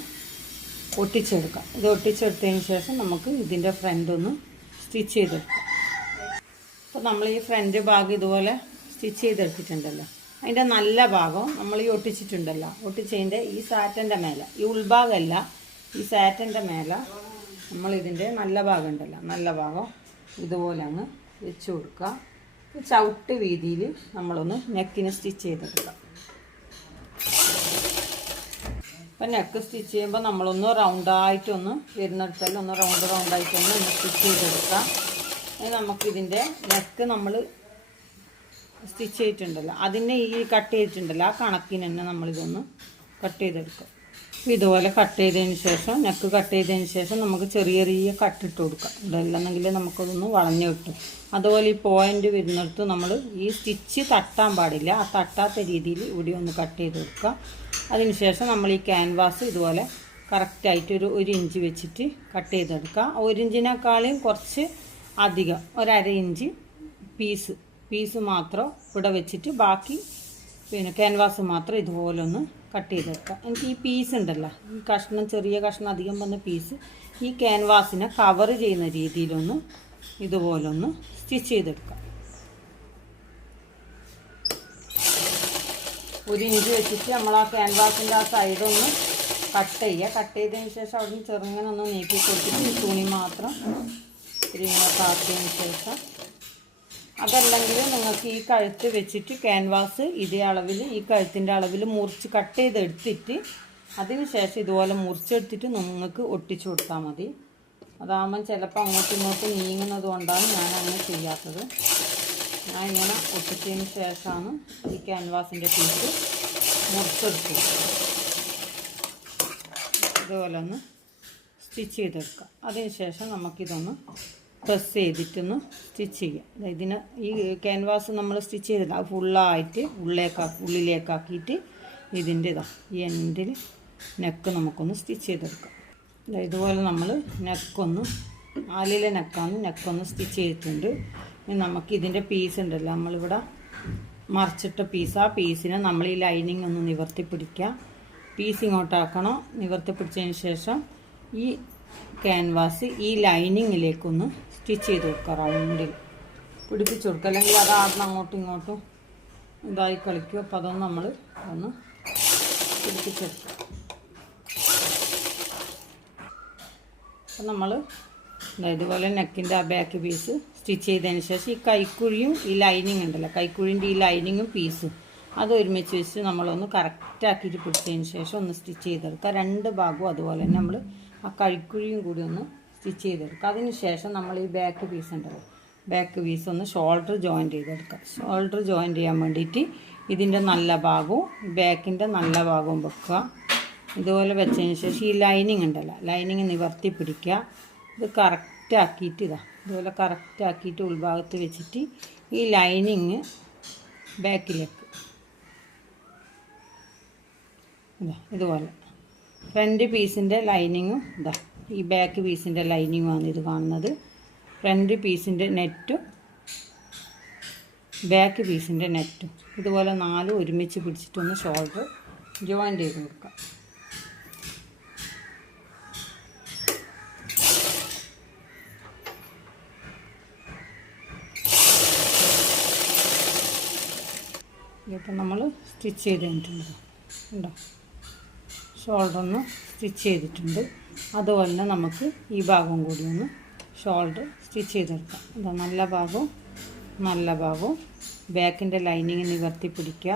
ഒട്ടിച്ചെടുക്കാം. ഇത് ഒട്ടിച്ചെടുത്തതിന് ശേഷം നമുക്ക് ഇതിൻ്റെ ഫ്രണ്ട് ഒന്ന് സ്റ്റിച്ച് ചെയ്തെടുക്കാം. അപ്പോൾ നമ്മൾ ഈ ഫ്രണ്ട് ഭാഗം ഇതുപോലെ സ്റ്റിച്ച് ചെയ്തെടുത്തിട്ടുണ്ടല്ലോ, അതിൻ്റെ നല്ല ഭാഗം നമ്മൾ ഈ ഒട്ടിച്ചിട്ടുണ്ടല്ലോ, ഒട്ടിച്ചതിൻ്റെ ഈ സാറ്റൻ്റെ മേലെ, ഈ ഉൾഭാഗമല്ല ഈ സാറ്റൻ്റെ മേലെ നമ്മളിതിൻ്റെ നല്ല ഭാഗം ഉണ്ടല്ലോ, നല്ല ഭാഗം ഇതുപോലെ അങ്ങ് വെച്ച് കൊടുക്കുക. ചവിട്ട് വീതിയിൽ നമ്മളൊന്ന് നെക്കിന് സ്റ്റിച്ച് ചെയ്തെടുക്കാം. അപ്പം നെക്ക് സ്റ്റിച്ച് ചെയ്യുമ്പോൾ നമ്മളൊന്ന് റൗണ്ടായിട്ടൊന്ന് വരുന്നിടത്തെല്ലാം ഒന്ന് റൗണ്ടായിട്ടൊന്ന് സ്റ്റിച്ച് ചെയ്തെടുക്കാം. ഇനി നമുക്കിതിൻ്റെ നെക്ക് നമ്മൾ സ്റ്റിച്ച് ചെയ്തിട്ടുണ്ടല്ലോ അതിനെ ഈ കട്ട് ചെയ്തിട്ടുണ്ടല്ലോ ആ കണക്കിന് തന്നെ നമ്മളിതൊന്ന് കട്ട് ചെയ്തെടുക്കാം. ഇതുപോലെ കട്ട് ചെയ്തതിന് ശേഷം നെക്ക് കട്ട് ചെയ്തതിന് ശേഷം നമുക്ക് ചെറിയ ചെറിയ കട്ടിട്ട് കൊടുക്കാം. ഇതല്ലെന്നെങ്കിൽ നമുക്കതൊന്ന് വളഞ്ഞു കിട്ടും. അതുപോലെ ഈ പോയിൻ്റ് വരുന്നിടത്ത് നമ്മൾ ഈ സ്റ്റിച്ച് തട്ടാൻ പാടില്ല, ആ തട്ടാത്ത രീതിയിൽ ഇവിടെ ഒന്ന് കട്ട് ചെയ്ത് കൊടുക്കുക. അതിന് ശേഷം നമ്മൾ ഈ ക്യാൻവാസ് ഇതുപോലെ കറക്റ്റായിട്ട് ഒരു ഇഞ്ച് വെച്ചിട്ട് കട്ട് ചെയ്തെടുക്കുക. 1 ഇഞ്ചിനേക്കാളും കുറച്ച് അധികം 1/2 ഇഞ്ച് പീസ് മാത്രം ഇവിടെ വെച്ചിട്ട് ബാക്കി ക്യാൻവാസ് മാത്രം ഇതുപോലെ ഒന്ന് കട്ട് ചെയ്തെടുക്കുക. എനിക്ക് ഈ പീസ് ഉണ്ടല്ലോ, ഈ കഷ്ണം ചെറിയ കഷ്ണം അധികം വന്ന പീസ് ഈ ക്യാൻവാസിനെ കവർ ചെയ്യുന്ന രീതിയിലൊന്ന് ഇതുപോലൊന്ന് സ്റ്റിച്ച് ചെയ്തെടുക്കുക. 1 ഇഞ്ച് വെച്ചിട്ട് നമ്മൾ ആ ക്യാൻവാസിൻ്റെ ആ സൈഡൊന്ന് കട്ട് ചെയ്യുക. കട്ട് ചെയ്തതിന് ശേഷം അവിടെ നിന്ന് ചെറുങ്ങനെ ഒന്ന് നീക്കി കൊടുത്തിട്ട് ഈ തുണി മാത്രം ഇങ്ങനെ കാത്തിയതിന് ശേഷം, അതല്ലെങ്കിൽ നിങ്ങൾക്ക് ഈ കഴുത്ത് വെച്ചിട്ട് ക്യാൻവാസ് ഇതേ അളവിൽ ഈ കഴുത്തിൻ്റെ അളവിൽ മുറിച്ച് കട്ട് ചെയ്തെടുത്തിട്ട് അതിന് ശേഷം ഇതുപോലെ മുറിച്ചെടുത്തിട്ട് നിങ്ങൾക്ക് ഒട്ടിച്ചു കൊടുത്താൽ മതി. അതാകുമ്പം ചിലപ്പോൾ അങ്ങോട്ടും ഇങ്ങോട്ടും നീങ്ങുന്നത് കൊണ്ടാണ് ഞാൻ അങ്ങനെ ചെയ്യാത്തത്. ഞാൻ ഇങ്ങനെ ഒട്ടിച്ചതിന് ശേഷമാണ് ഈ ക്യാൻവാസിൻ്റെ പീസ് മുറിച്ചെടുത്തത്. ഇതുപോലെ ഒന്ന് സ്റ്റിച്ച് ചെയ്തെടുക്കാം. അതിന് ശേഷം നമുക്കിതൊന്ന് പ്രസ് ചെയ്തിട്ടൊന്ന് സ്റ്റിച്ച് ചെയ്യുക. ഇതിന് ഈ ക്യാൻവാസ് നമ്മൾ സ്റ്റിച്ച് ചെയ്തില്ല, അത് ഫുള്ളായിട്ട് ഉള്ളിലേക്കാക്കിയിട്ട് ഇതിൻ്റെ ഈ എൻഡിൽ നെക്ക് നമുക്കൊന്ന് സ്റ്റിച്ച് ചെയ്തെടുക്കാം. ഇതുപോലെ നമ്മൾ നെക്കൊന്ന് ആലിലെ നെക്കൊന്ന് സ്റ്റിച്ച് ചെയ്തിട്ടുണ്ട്. ഇനി നമുക്ക് ഇതിൻ്റെ പീസ് ഉണ്ടല്ലോ, നമ്മളിവിടെ മറിച്ചിട്ട പീസ്, ആ പീസിനെ നമ്മൾ ഈ ലൈനിങ് ഒന്ന് നിവർത്തി പിടിക്കുക. പീസ് ഇങ്ങോട്ടാക്കണം. നിവർത്തി പിടിച്ചതിന് ശേഷം ഈ ക്യാൻവാസ് ഈ ലൈനിങ്ങിലേക്കൊന്ന് സ്റ്റിച്ച് ചെയ്ത് കൊടുക്കുക. റൗണ്ടിൽ പിടിപ്പിച്ച് കൊടുക്കുക, അല്ലെങ്കിൽ അത് ആദ്യം അങ്ങോട്ടും ഇങ്ങോട്ടും ഇതായി കളിക്കും. അപ്പോൾ അതൊന്ന് നമ്മൾ ഒന്ന് പിടിപ്പിച്ചെടുക്കുക. അപ്പം നമ്മൾ ഇതുപോലെ നെക്കിൻ്റെ ആ ബാക്ക് പീസ് സ്റ്റിച്ച് ചെയ്തതിന് ശേഷം ഈ കൈക്കുഴിയും ഈ ലൈനിങ് ഉണ്ടല്ലോ, കൈക്കുഴിൻ്റെ ഈ ലൈനിങ്ങും പീസും അത് ഒരുമിച്ച് വെച്ച് നമ്മളൊന്ന് കറക്റ്റാക്കിയിട്ട് പിടിച്ചതിന് ശേഷം ഒന്ന് സ്റ്റിച്ച് ചെയ്തെടുക്കുക. 2 ഭാഗവും അതുപോലെ തന്നെ നമ്മൾ ആ കൈക്കുഴിയും കൂടി ഒന്ന് സ്റ്റിച്ച് ചെയ്തെടുക്കുക. അതിന് ശേഷം നമ്മൾ ഈ ബാക്ക് പീസ് ഉണ്ടല്ലോ, ബാക്ക് പീസ് ഒന്ന് ഷോൾഡർ ജോയിൻറ്റ് ചെയ്തെടുക്കുക. ഷോൾഡർ ജോയിൻറ്റ് ചെയ്യാൻ വേണ്ടിയിട്ട് ഇതിൻ്റെ നല്ല ഭാഗവും ബാക്കിൻ്റെ നല്ല ഭാഗവും വെക്കുക. ഇതുപോലെ വെച്ചതിന് ശേഷം ഈ ലൈനിങ് ഉണ്ടല്ലോ, ലൈനിങ് നിവർത്തി പിടിക്കുക. ഇത് കറക്റ്റാക്കിയിട്ട് ഇതുപോലെ കറക്റ്റാക്കിയിട്ട് ഉൾഭാഗത്ത് വെച്ചിട്ട് ഈ ലൈനിങ് ബാക്കിലേക്ക് ഇതുപോലെ ഫ്രണ്ട് പീസിൻ്റെ ലൈനിങ്ങും ഈ ബാക്ക് പീസിൻ്റെ ലൈനിങ്ങുമാണ് ഇത് കാണുന്നത്. ഫ്രണ്ട് പീസിൻ്റെ നെറ്റും ബാക്ക് പീസിൻ്റെ നെറ്റും ഇതുപോലെ 4 ഒരുമിച്ച് പിടിച്ചിട്ടൊന്ന് ഷോൾഡർ ജോയിൻ്റ് ചെയ്ത് കൊടുക്കാം. ഇതിപ്പോൾ നമ്മൾ സ്റ്റിച്ച് ചെയ്ത് കഴിഞ്ഞിട്ടുണ്ട്. ഉണ്ടോ, ഷോൾഡർ ഒന്ന് സ്റ്റിച്ച് ചെയ്തിട്ടുണ്ട്. അതുപോലെ തന്നെ നമുക്ക് ഈ ഭാഗം കൂടി ഒന്ന് ഷോൾഡർ സ്റ്റിച്ച് ചെയ്തെടുക്കാം. എന്താ, നല്ല ഭാഗവും ബാക്കിൻ്റെ ലൈനിങ് നിവർത്തി പിടിക്കുക.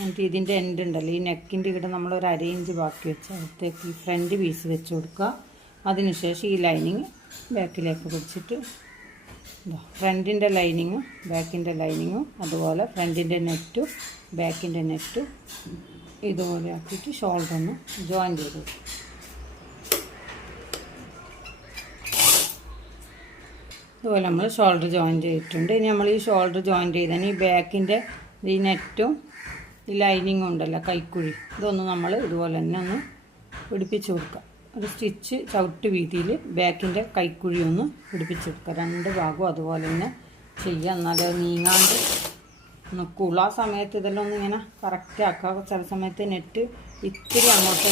എന്നിട്ട് ഇതിൻ്റെ എൻഡ് ഉണ്ടല്ലോ, ഈ നെക്കിൻ്റെ ഇവിടെ നമ്മളൊരു 1/2 ഇഞ്ച് ബാക്കി വെച്ച് അടുത്തേക്ക് ഈ ഫ്രണ്ട് പീസ് വെച്ച് കൊടുക്കുക. അതിനുശേഷം ഈ ലൈനിങ് ബാക്കിലേക്ക് പിടിച്ചിട്ട് ഫ്രണ്ടിൻ്റെ ലൈനിങ്ങും ബാക്കിൻ്റെ ലൈനിങ്ങും അതുപോലെ ഫ്രണ്ടിൻ്റെ നെറ്റും ബാക്കിൻ്റെ നെറ്റും ഇതുപോലെ ആക്കിയിട്ട് ഷോൾഡർ ഒന്ന് ജോയിൻ ചെയ്ത് കൊടുക്കും. ഇതുപോലെ നമ്മൾ ഷോൾഡർ ജോയിൻ ചെയ്തിട്ടുണ്ട്. ഇനി നമ്മൾ ഈ ഷോൾഡർ ജോയിൻ ചെയ്തതിന് ഈ ബാക്കിൻ്റെ ഈ നെറ്റും ഈ ലൈനിങ്ങും ഉണ്ടല്ലോ, കൈക്കുഴി, ഇതൊന്ന് നമ്മൾ ഇതുപോലെ തന്നെ ഒന്ന് പിടിപ്പിച്ച് കൊടുക്കുക. ഒരു സ്റ്റിച്ച് ചവിട്ട് വീതിയിൽ ബാക്കിൻ്റെ കൈക്കുഴി ഒന്ന് പിടിപ്പിച്ച് കൊടുക്കുക. 2 ഭാഗവും അതുപോലെ തന്നെ ചെയ്യുക. എന്നാലും അത് നീങ്ങാണ്ട് നിൽക്കുള്ളൂ. ആ സമയത്ത് ഇതെല്ലാം ഒന്ന് ഇങ്ങനെ കറക്റ്റ് ആക്കുക. ചില സമയത്ത് നെറ്റ് ഇത്തിരി അങ്ങോട്ട്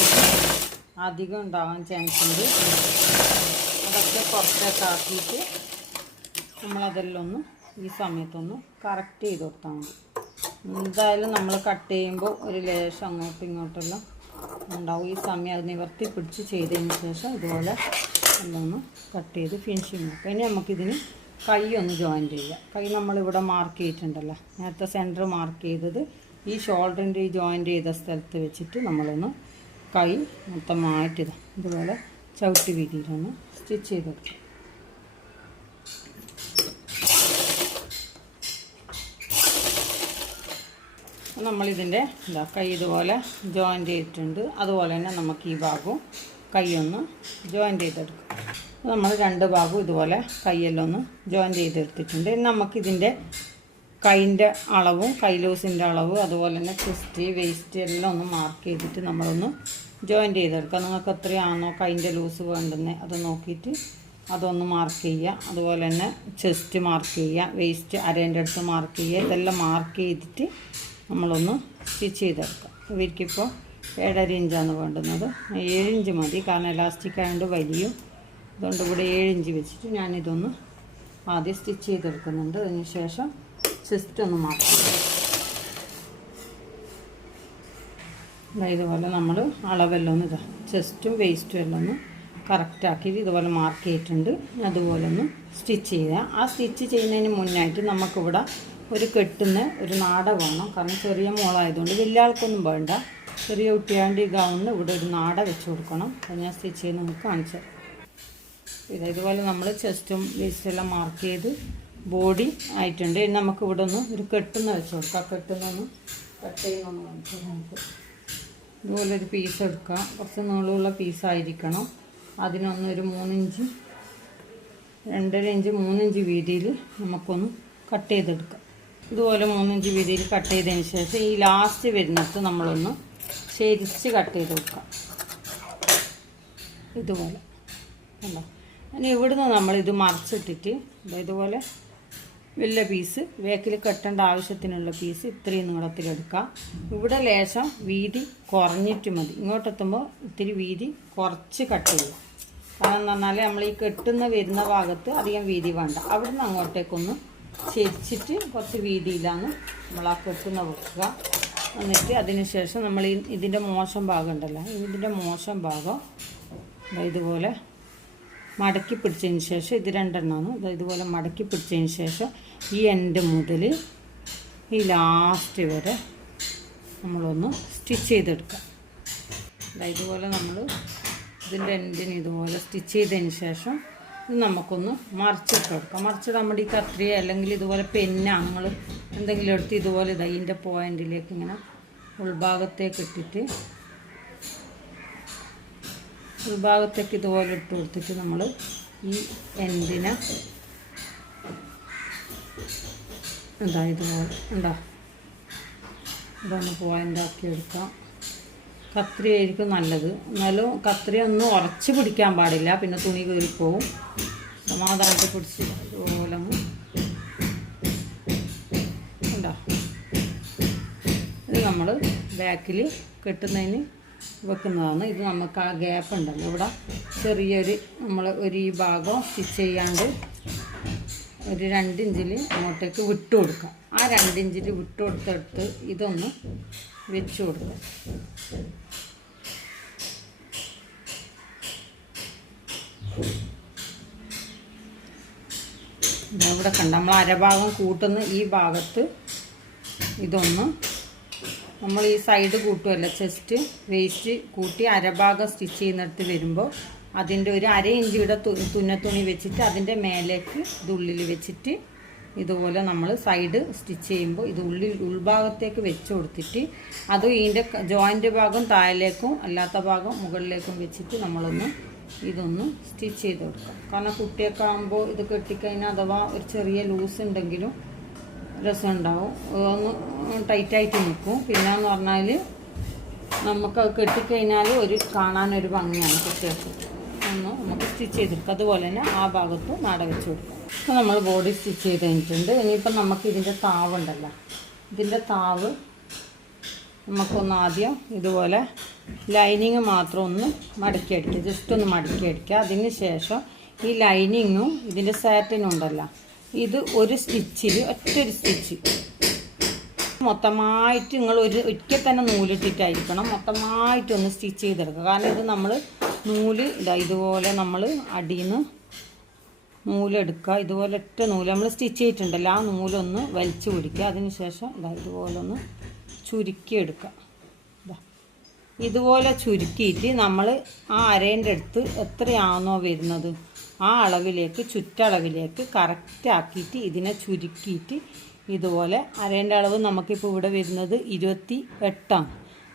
അധികം ഉണ്ടാകാൻ ചാൻസ് ഉണ്ട്. അതൊക്കെ കുറച്ചൊക്കെ ആക്കിയിട്ട് നമ്മളതെല്ലാം ഒന്ന് ഈ സമയത്തൊന്ന് കറക്റ്റ് ചെയ്ത് കൊടുത്താൽ മതി. എന്തായാലും നമ്മൾ കട്ട് ചെയ്യുമ്പോൾ ഒരു ലേശം അങ്ങോട്ടും ഇങ്ങോട്ടെല്ലാം ഉണ്ടാവും. ഈ സമയം അത് നിവർത്തി പിടിച്ച് ചെയ്തതിന് ശേഷം ഇതുപോലെ എല്ലാം ഒന്ന് കട്ട് ചെയ്ത് ഫിനിഷിങ് നോക്കാം. ഇനി നമുക്കിതിന് കൈ ഒന്ന് ജോയിൻ ചെയ്യാം. കൈ നമ്മളിവിടെ മാർക്ക് ചെയ്തിട്ടുണ്ടല്ലോ, നേരത്തെ സെൻറ്റർ മാർക്ക് ചെയ്തത് ഈ ഷോൾഡറിൻ്റെ ഈ ജോയിൻ്റ് ചെയ്ത സ്ഥലത്ത് വെച്ചിട്ട് നമ്മളൊന്ന് കൈ മൊത്തമായിട്ട് ഇതുപോലെ ചവിട്ടി വീതിയിലൊന്ന് സ്റ്റിച്ച് ചെയ്തെടുക്കും. നമ്മളിതിൻ്റെ കൈ ഇതുപോലെ ജോയിൻ്റ് ചെയ്തിട്ടുണ്ട്. അതുപോലെ തന്നെ നമുക്ക് ഈ ഭാഗവും കൈയൊന്ന് ജോയിൻ്റ് ചെയ്തെടുക്കും. നമ്മൾ 2 ഭാഗവും ഇതുപോലെ കൈയെല്ലാം ഒന്ന് ജോയിൻ്റ് ചെയ്തെടുത്തിട്ടുണ്ട്. ഇനി നമുക്കിതിൻ്റെ കൈൻ്റെ അളവും കൈ ലൂസിൻ്റെ അളവും അതുപോലെ തന്നെ ചെസ്റ്റ് വേസ്റ്റ് എല്ലാം ഒന്ന് മാർക്ക് ചെയ്തിട്ട് നമ്മളൊന്ന് ജോയിൻ്റ് ചെയ്തെടുക്കുക. നിങ്ങൾക്ക് എത്രയാണോ കൈൻ്റെ ലൂസ് വേണ്ടുന്നത് അത് നോക്കിയിട്ട് അതൊന്ന് മാർക്ക് ചെയ്യുക. അതുപോലെ തന്നെ ചെസ്റ്റ് മാർക്ക് ചെയ്യുക, വേസ്റ്റ് അരേൻ്റെ അടുത്ത് മാർക്ക് ചെയ്യുക. ഇതെല്ലാം മാർക്ക് ചെയ്തിട്ട് നമ്മളൊന്ന് സ്റ്റിച്ച് ചെയ്തെടുക്കാം. ഇവർക്കിപ്പോൾ 7.5 ഇഞ്ചാണ് വേണ്ടുന്നത്. 7 ഇഞ്ച് മതി, കാരണം എലാസ്റ്റിക് ആയതുകൊണ്ട് വലിയും. അതുകൊണ്ട് ഇവിടെ 7 ഇഞ്ച് വെച്ചിട്ട് ഞാനിതൊന്ന് ആദ്യം സ്റ്റിച്ച് ചെയ്തെടുക്കുന്നുണ്ട്. അതിന് ശേഷം ചെസ്റ്റ് ഒന്ന് മാർക്ക് ചെയ്യും. ഇതുപോലെ നമ്മൾ അളവെല്ലാം ഒന്ന് ചെസ്റ്റും വേസ്റ്റും എല്ലാം ഒന്ന് കറക്റ്റാക്കിയിട്ട് ഇതുപോലെ മാർക്ക് ചെയ്തിട്ടുണ്ട്. അതുപോലെ ഒന്ന് സ്റ്റിച്ച് ചെയ്യുക. ആ സ്റ്റിച്ച് ചെയ്യുന്നതിന് മുന്നായിട്ട് നമുക്കിവിടെ ഒരു കെട്ടുന്ന ഒരു നാട വേണം. കാരണം ചെറിയ മോളായതുകൊണ്ട് വലിയ ആൾക്കൊന്നും വേണ്ട, ചെറിയ കുട്ടിയാണ്ട് ഈ ഗൗണിന് ഇവിടെ ഒരു നാട വെച്ച് കൊടുക്കണം. അത് ഞാൻ സ്റ്റിച്ച് ചെയ്ത് നമുക്ക് കാണിച്ചു തരാം. ഇതുപോലെ നമ്മൾ ചെസ്റ്റും വേസ്റ്റെല്ലാം മാർക്ക് ചെയ്ത് ബോഡി ആയിട്ടുണ്ട്. ഇനി നമുക്ക് ഇവിടെ ഒന്ന് ഒരു കെട്ടുന്ന വെച്ച് കൊടുക്കാം. കെട്ടുന്നൊന്ന് കട്ട് ചെയ്യുന്നൊന്ന് കാണിച്ചു നമുക്ക്. ഇതുപോലെ ഒരു പീസ് എടുക്കാം. കുറച്ച് നീളമുള്ള പീസായിരിക്കണം. അതിനൊന്നൊരു 3 ഇഞ്ച് 2.5 ഇഞ്ച് 3 ഇഞ്ച് വീതിയിൽ നമുക്കൊന്ന് കട്ട് ചെയ്തെടുക്കാം. ഇതുപോലെ 3 ഇഞ്ച് വീതിയിൽ കട്ട് ചെയ്തതിന് ശേഷം ഈ ലാസ്റ്റ് വരുന്നിടത്ത് നമ്മളൊന്ന് ശരിച്ച് കട്ട് ചെയ്ത് കൊടുക്കാം. ഇതുപോലെ കണ്ടോ. ഇനി ഇവിടുന്ന് നമ്മളിത് മറിച്ചിട്ടിട്ട് ഇതുപോലെ വലിയ പീസ് വേക്കിൽ കെട്ടേണ്ട ആവശ്യത്തിനുള്ള പീസ് ഇത്രയും നീളത്തിലെടുക്കാം. ഇവിടെ ലേശം വീതി കുറഞ്ഞിട്ട് മതി. ഇങ്ങോട്ടെത്തുമ്പോൾ ഇത്തിരി വീതി കുറച്ച് കട്ട് ചെയ്യും. കാരണം എന്ന് പറഞ്ഞാൽ നമ്മൾ ഈ കെട്ടുന്ന വരുന്ന ഭാഗത്ത് അധികം വീതി വേണ്ട. അവിടുന്ന് അങ്ങോട്ടേക്കൊന്ന് ചെരിച്ചിട്ട് കുറച്ച് വീതിയിലാണ് നമ്മൾ ആ കെട്ടുന്ന വെക്കുക. എന്നിട്ട് അതിന് ശേഷം നമ്മൾ ഇതിൻ്റെ മോശം ഭാഗം ഉണ്ടല്ലോ, ഇതിൻ്റെ മോശം ഭാഗം ഇതുപോലെ മടക്കി പിടിച്ചതിന് ശേഷം ഇത് 2 എണ്ണമാണ്. ഇതുപോലെ മടക്കി പിടിച്ചതിന് ശേഷം ഈ എൻഡ് മുതൽ ഈ ലാസ്റ്റ് വരെ നമ്മളൊന്ന് സ്റ്റിച്ച് ചെയ്തെടുക്കാം. ഇതുപോലെ നമ്മൾ ഇതിൻ്റെ എൻഡിന് ഇതുപോലെ സ്റ്റിച്ച് ചെയ്തതിന് ശേഷം ഇത് നമുക്കൊന്ന് മറിച്ചിട്ട് കൊടുക്കാം. മറിച്ചിട്ട് നമ്മുടെ ഈ കത്രിക അല്ലെങ്കിൽ ഇതുപോലെ പെന്ന് നമ്മൾ എന്തെങ്കിലും എടുത്ത് ഇതുപോലെ ഇതിൻ്റെ പോയിൻറ്റിലേക്ക് ഇങ്ങനെ ഉൾഭാഗത്തേക്ക് ഇട്ടിട്ട് ഉൾഭാഗത്തേക്ക് ഇതുപോലെ ഇട്ട് കൊടുത്തിട്ട് നമ്മൾ ഈ എൻഡിനെ ഇതുപോലെ ഇതൊന്ന് പോയിൻ്റാക്കി എടുക്കാം. കത്രികയായിരിക്കും നല്ലത്. എന്നാലും കത്രിക ഒന്നും ഉറച്ച് പിടിക്കാൻ പാടില്ല, പിന്നെ തുണി കീറിപ്പോവും. സമാധാനത്തിൽ പിടിച്ച് ഇതുപോലെ ഉണ്ടോ. ഇത് നമ്മൾ ബാക്കിൽ കെട്ടുന്നതിന് വെക്കുന്നതാണ്. ഇത് നമുക്ക് ആ ഗ്യാപ്പ് ഉണ്ടല്ലോ ഇവിടെ ചെറിയൊരു നമ്മൾ ഈ ഭാഗം സ്റ്റിച്ച് ചെയ്യാണ്ട് ഒരു 2 ഇഞ്ചിൽ അങ്ങോട്ടേക്ക് വിട്ട് കൊടുക്കാം. ആ 2 ഇഞ്ചിൽ വിട്ട് കൊടുത്തെടുത്ത് ഇതൊന്ന് വെച്ച് കൊടുക്കാം. ഇവിടെ കണ്ട നമ്മൾ അരഭാഗം കൂട്ടുന്ന ഈ ഭാഗത്ത് ഇതൊന്ന് നമ്മൾ ഈ സൈഡ് കൂട്ടുമല്ല, ചെസ്റ്റ് വേസ്റ്റ് കൂട്ടി അരഭാഗം സ്റ്റിച്ച് ചെയ്യുന്നിടത്ത് വരുമ്പോൾ അതിൻ്റെ ഒരു 1/2 ഇഞ്ച് ഇവിടെ തുന്നത്തുണി വെച്ചിട്ട് അതിൻ്റെ മേലേക്ക് ഇത് ഉള്ളിൽ വെച്ചിട്ട് ഇതുപോലെ നമ്മൾ സൈഡ് സ്റ്റിച്ച് ചെയ്യുമ്പോൾ ഇത് ഉൾഭാഗത്തേക്ക് വെച്ച് കൊടുത്തിട്ട് അതും ഇതിൻ്റെ ജോയിൻ്റ് ഭാഗം താഴേക്കും അല്ലാത്ത ഭാഗം മുകളിലേക്കും വെച്ചിട്ട് നമ്മളൊന്ന് ഇതൊന്ന് സ്റ്റിച്ച് ചെയ്ത് കൊടുക്കാം. കാരണം കുട്ടിയൊക്കെ ആകുമ്പോൾ ഇത് കെട്ടിക്കഴിഞ്ഞാൽ അഥവാ ഒരു ചെറിയ ലൂസ് ഉണ്ടെങ്കിലും രസമുണ്ടാവും, ഒന്ന് ടൈറ്റായിട്ട് നിൽക്കും. പിന്നെയെന്ന് പറഞ്ഞാൽ നമുക്ക് കെട്ടിക്കഴിഞ്ഞാൽ കാണാനൊരു ഭംഗിയാണ് കുട്ടികൾക്ക്. ഒന്ന് നമുക്ക് സ്റ്റിച്ച് ചെയ്തെടുക്കാം. അതുപോലെ തന്നെ ആ ഭാഗത്തും നാട വെച്ച് കൊടുക്കാം. അപ്പോൾ നമ്മൾ ബോഡി സ്റ്റിച്ച് ചെയ്ത് കഴിഞ്ഞിട്ടുണ്ട്. ഇനിയിപ്പം നമുക്ക് ഇതിൻ്റെ താവുണ്ടല്ലോ, ഇതിൻ്റെ താവ് നമുക്കൊന്ന് ആദ്യം ഇതുപോലെ ലൈനിങ് മാത്രം ഒന്ന് മടക്കി അടിക്കുക, ജസ്റ്റ് ഒന്ന് മടക്കി അടിക്കുക. അതിന് ശേഷം ഈ ലൈനിങ്ങും ഇതിൻ്റെ സാറ്റിനും ഉണ്ടല്ലോ, ഇത് ഒരു സ്റ്റിച്ചിൽ ഒറ്റൊരു സ്റ്റിച്ച് മൊത്തമായിട്ട് നിങ്ങൾ ഒരിക്കൽ തന്നെ നൂലിട്ടിട്ടായിരിക്കണം മൊത്തമായിട്ടൊന്ന് സ്റ്റിച്ച് ചെയ്തെടുക്കുക. കാരണം ഇത് നമ്മൾ നൂല് ഇതുപോലെ നമ്മൾ അടിയിൽ നിന്ന് നൂലെടുക്കുക. ഇതുപോലെ ഒറ്റ നൂല് നമ്മൾ സ്റ്റിച്ച് ചെയ്തിട്ടുണ്ടല്ലോ, ആ നൂലൊന്ന് വലിച്ചു പിടിക്കുക. അതിന് ശേഷം ഇതുപോലെ ഒന്ന് ചുരുക്കിയെടുക്കുക. ഇതുപോലെ ചുരുക്കിയിട്ട് നമ്മൾ ആ അരേൻ്റെ അടുത്ത് എത്രയാണോ വരുന്നത് ആ അളവിലേക്ക് ചുറ്റളവിലേക്ക് കറക്റ്റ് ആക്കിയിട്ട് ഇതിനെ ചുരുക്കിയിട്ട് ഇതുപോലെ അരേൻ്റെ അളവ് നമുക്കിപ്പോൾ ഇവിടെ വരുന്നത് 28ആണ്.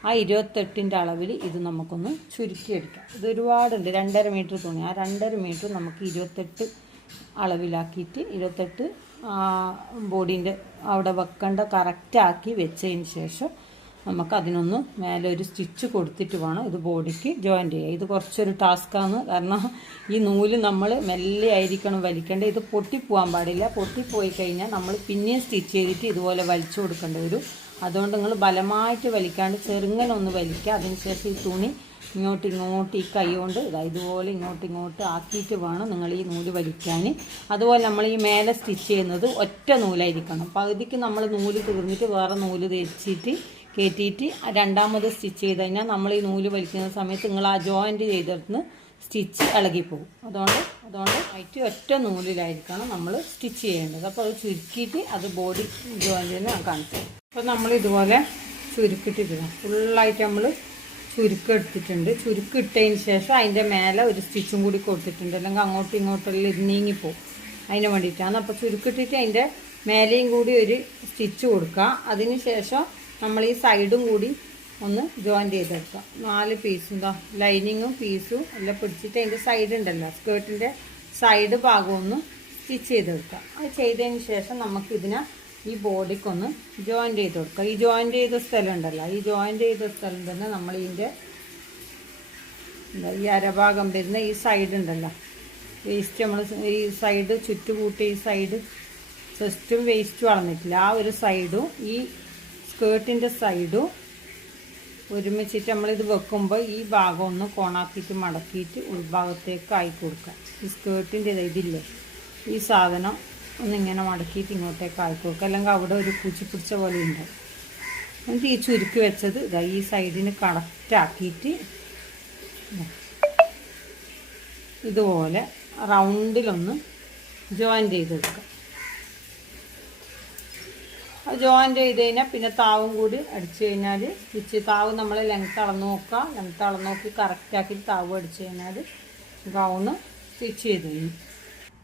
ആ 28ൻ്റെ അളവിൽ ഇത് നമുക്കൊന്ന് ചുരുക്കിയെടുക്കാം. ഇത് ഒരുപാടുണ്ട്, 2.5 മീറ്റർ തുണി. ആ 2.5 മീറ്റർ നമുക്ക് 28 അളവിലാക്കിയിട്ട് 28 ബോഡീൻ്റെ അവിടെ വെക്കേണ്ട കറക്റ്റാക്കി വെച്ചതിന് ശേഷം നമുക്ക് അതിനൊന്ന് മേലെ ഒരു സ്റ്റിച്ച് കൊടുത്തിട്ട് വേണം ഇത് ബോഡിക്ക് ജോയിൻ്റ് ചെയ്യുക. ഇത് കുറച്ചൊരു ടാസ്ക്കാണ്. കാരണം ഈ നൂല് നമ്മൾ മെല്ലെ ആയിരിക്കണം വലിക്കേണ്ടത്. ഇത് പൊട്ടിപ്പോകാൻ പാടില്ല. പൊട്ടിപ്പോയി കഴിഞ്ഞാൽ നമ്മൾ പിന്നെയും സ്റ്റിച്ച് ചെയ്തിട്ട് ഇതുപോലെ വലിച്ചു കൊടുക്കേണ്ടി വരും. അതുകൊണ്ട് നിങ്ങൾ ബലമായിട്ട് വലിക്കാണ്ട് ചെറുങ്ങനെ ഒന്ന് വലിക്കുക. അതിനുശേഷം ഈ തുണി ഇങ്ങോട്ട് ഈ കൈ കൊണ്ട് ഇതുപോലെ ഇങ്ങോട്ട് ആക്കിയിട്ട് വേണം നിങ്ങൾ ഈ നൂല് വലിക്കാൻ. അതുപോലെ നമ്മൾ ഈ മേലെ സ്റ്റിച്ച് ചെയ്യുന്നത് ഒറ്റ നൂലായിരിക്കണം. പകുതിക്ക് നമ്മൾ നൂല് തീർന്നിട്ട് വേറെ നൂല് തേച്ചിട്ട് കയറ്റിയിട്ട് രണ്ടാമത് സ്റ്റിച്ച് ചെയ്ത് കഴിഞ്ഞാൽ നമ്മൾ ഈ നൂല് വലിക്കുന്ന സമയത്ത് നിങ്ങൾ ആ ജോയിൻറ്റ് ചെയ്തെടുത്ത് സ്റ്റിച്ച് ഇളകിപ്പോകും. അതുകൊണ്ട് ആയിട്ട് ഒറ്റ നൂലിലായിരിക്കണം നമ്മൾ സ്റ്റിച്ച് ചെയ്യേണ്ടത്. അപ്പോൾ അത് ചുരുക്കിയിട്ട് അത് ബോഡി ജോയിൻറ്റിന് കാണിച്ചു. അപ്പോൾ നമ്മൾ ഇതുപോലെ ചുരുക്കിട്ടിട്ടില്ല, ഫുള്ളായിട്ട് നമ്മൾ ചുരുക്കെടുത്തിട്ടുണ്ട്. ചുരുക്കിട്ടതിന് ശേഷം അതിൻ്റെ മേലെ ഒരു സ്റ്റിച്ചും കൂടി കൊടുത്തിട്ടുണ്ട്, അല്ലെങ്കിൽ അങ്ങോട്ടും ഇങ്ങോട്ടെല്ലാം ഇത് നീങ്ങിപ്പോവും. അതിന് വേണ്ടിയിട്ടാണ്. അപ്പോൾ ചുരുക്കിട്ടിട്ട് അതിൻ്റെ മേലെയും കൂടി ഒരു സ്റ്റിച്ച് കൊടുക്കുക. അതിന് ശേഷം നമ്മൾ ഈ സൈഡും കൂടി ഒന്ന് ജോയിൻ്റ് ചെയ്തെടുക്കാം. 4 പീസും ലൈനിങ്ങും പീസും എല്ലാം പിടിച്ചിട്ട് അതിൻ്റെ സൈഡ് ഉണ്ടല്ലോ, സ്കേർട്ടിൻ്റെ സൈഡ് ഭാഗം ഒന്ന് സ്റ്റിച്ച് ചെയ്തെടുക്കാം. അത് ചെയ്തതിന് ശേഷം നമുക്കിതിനെ ഈ ബോഡിക്കൊന്ന് ജോയിൻ്റ് ചെയ്ത് കൊടുക്കാം. ഈ ജോയിൻ്റ് ചെയ്ത സ്ഥലം ഉണ്ടല്ലോ, ഈ ജോയിൻ്റ് ചെയ്ത സ്ഥലം തന്നെ നമ്മൾ ഇതിൻ്റെ ഈ അരഭാഗം വരുന്ന ഈ സൈഡ് ഉണ്ടല്ലോ, വേസ്റ്റ് നമ്മൾ ഈ സൈഡ് ചുറ്റുകൂട്ടി ഈ സൈഡ് ചെസ്റ്റും വേസ്റ്റും വളർന്നിട്ടില്ല, ആ ഒരു സൈഡും ഈ സ്കേർട്ടിൻ്റെ സൈഡും ഒരുമിച്ചിട്ട് നമ്മളിത് വെക്കുമ്പോൾ ഈ ഭാഗം ഒന്ന് കോണാക്കിയിട്ട് മടക്കിയിട്ട് ഉൾഭാഗത്തേക്ക് ആയി കൊടുക്കുക. ഈ സ്കേർട്ടിൻ്റെ ഇതില്ലേ, ഈ സാധനം ഒന്നിങ്ങനെ മടക്കിയിട്ട് ഇങ്ങോട്ടേക്ക് ആയി കൊടുക്കുക, അല്ലെങ്കിൽ അവിടെ ഒരു പൂച്ചി പിടിച്ച പോലെ ഉണ്ടാവും. എന്നിട്ട് ഈ ചുരുക്കി വെച്ചത് ഈ സൈഡിന് കറക്റ്റാക്കിയിട്ട് ഇതുപോലെ റൗണ്ടിലൊന്ന് ജോയിൻ്റ് ചെയ്തെടുക്കുക. അത് ജോയിൻ്റ് ചെയ്ത് കഴിഞ്ഞാൽ പിന്നെ താവും കൂടി അടിച്ചു കഴിഞ്ഞാൽ താവ് നമ്മൾ ലെങ്ത്ത് അളന്ന് നോക്കുക. ലെങ്ത്ത് അളന്ന് നോക്കി കറക്റ്റാക്കി താവ് അടിച്ചു കഴിഞ്ഞാൽ ഗൗണ് സ്റ്റിച്ച് ചെയ്ത് കഴിഞ്ഞു.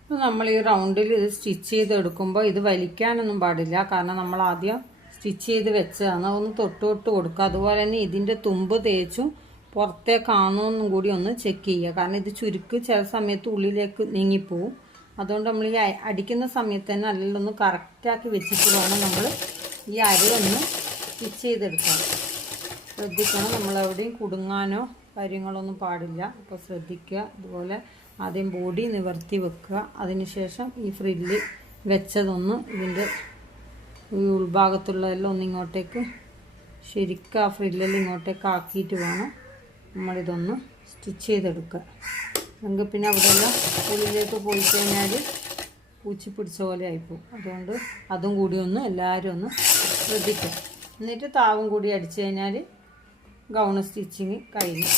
അപ്പോൾ നമ്മൾ ഈ റൗണ്ടിൽ ഇത് സ്റ്റിച്ച് ചെയ്തെടുക്കുമ്പോൾ ഇത് വലിക്കാനൊന്നും പാടില്ല, കാരണം നമ്മൾ ആദ്യം സ്റ്റിച്ച് ചെയ്ത് വെച്ചതാണ്. ഒന്ന് തൊട്ട് കൊടുക്കുക. അതുപോലെ തന്നെ ഇതിൻ്റെ തുമ്പ് തേച്ചും പുറത്തേക്കാണോന്നും കൂടി ഒന്ന് ചെക്ക് ചെയ്യുക. കാരണം ഇത് ചുരുക്ക് ചില സമയത്ത് ഉള്ളിലേക്ക് നീങ്ങിപ്പോവും. അതുകൊണ്ട് നമ്മൾ ഈ അടിക്കുന്ന സമയത്ത് തന്നെ അതിലൊന്ന് കറക്റ്റാക്കി വെച്ചിട്ട് വേണം നമ്മൾ ഈ അരയൊന്ന് സ്റ്റിച്ച് ചെയ്തെടുക്കാൻ. ശ്രദ്ധിക്കണം, നമ്മളെവിടെയും കുടുങ്ങാനോ കാര്യങ്ങളൊന്നും പാടില്ല. അപ്പോൾ ശ്രദ്ധിക്കുക. അതുപോലെ ആദ്യം ബോഡി നിവർത്തി വെക്കുക. അതിനുശേഷം ഈ ഫ്രില്ല് വെച്ചതൊന്ന് ഇതിൻ്റെ ഈ ഉൾഭാഗത്തുള്ളതെല്ലാം ഒന്ന് ഇങ്ങോട്ടേക്ക് ശരിക്കും ആ ഫ്രില്ലെല്ലാം ഇങ്ങോട്ടേക്ക് ആക്കിയിട്ട് വേണം നമ്മളിതൊന്ന് സ്റ്റിച്ച് ചെയ്തെടുക്കുക. നമുക്ക് പിന്നെ അവിടെയെല്ലാം ഉള്ളിലേക്ക് പോയി കഴിഞ്ഞാൽ പൂച്ചി പിടിച്ച പോലെ ആയിപ്പോവും. അതുകൊണ്ട് അതും കൂടി ഒന്ന് എല്ലാവരും ഒന്ന് ശ്രദ്ധിക്കുക. എന്നിട്ട് താവും കൂടി അടിച്ചു കഴിഞ്ഞാൽ ഗൗണ് സ്റ്റിച്ചിങ് കഴിഞ്ഞു.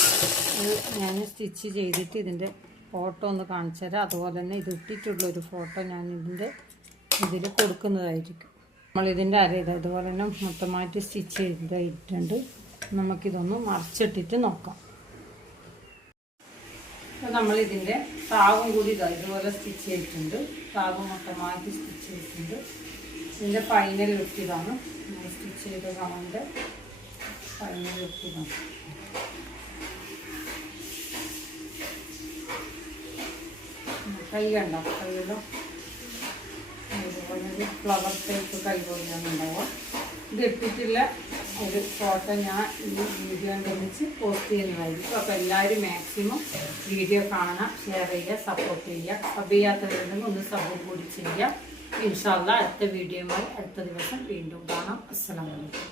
ഇത് ഞാൻ സ്റ്റിച്ച് ചെയ്തിട്ട് ഇതിൻ്റെ ഫോട്ടോ ഒന്ന് കാണിച്ചു തരാം. അതുപോലെ തന്നെ ഇത് ഇട്ടിട്ടുള്ളൊരു ഫോട്ടോ ഞാൻ ഇതിൽ കൊടുക്കുന്നതായിരിക്കും. നമ്മളിതിൻ്റെ ഇതുപോലെ തന്നെ മൊത്തമായിട്ട് സ്റ്റിച്ച് ചെയ്തിട്ടുണ്ട്. നമുക്കിതൊന്ന് മറിച്ചിട്ടിട്ട് നോക്കാം. അപ്പോൾ നമ്മളിതിൻ്റെ താവും കൂടി ഇതുപോലെ സ്റ്റിച്ച് ചെയ്തിട്ടുണ്ട്. താവ് മൊത്തമായിട്ട് സ്റ്റിച്ച് ചെയ്തിട്ടുണ്ട്. ഇതിൻ്റെ ഫൈനൽ ലുക്ക് ഇതാണ്. നമ്മൾ സ്റ്റിച്ച് ചെയ്ത ഗൗണിൻ്റെ ഫൈനൽ ലുക്ക് ഇതാണ്. കൈ കണ്ടോ? കൈയിലോ അതുപോലെ ഒരു ഫ്ലവർ ടൈപ്പ് കൈ പോലെയാണ് ഉണ്ടാവുക. ഇത് ഇട്ടിട്ടുള്ള ഒരു ഫോട്ടോ ഞാൻ ഈ വീഡിയോ ഒന്നിച്ച് പോസ്റ്റ് ചെയ്യുന്നതായിരിക്കും. അപ്പോൾ എല്ലാവരും മാക്സിമം വീഡിയോ കാണാം, ഷെയർ ചെയ്യുക, സപ്പോർട്ട് ചെയ്യുക. സബ് ചെയ്യാത്തവരുണ്ടെങ്കിൽ ഒന്ന് സബും കൂടി ചെയ്യുക. ഇൻഷാ അല്ലാഹ് അടുത്ത വീഡിയോയുമായി അടുത്ത ദിവസം വീണ്ടും കാണാം. അസ്സലാമു അലൈക്കും.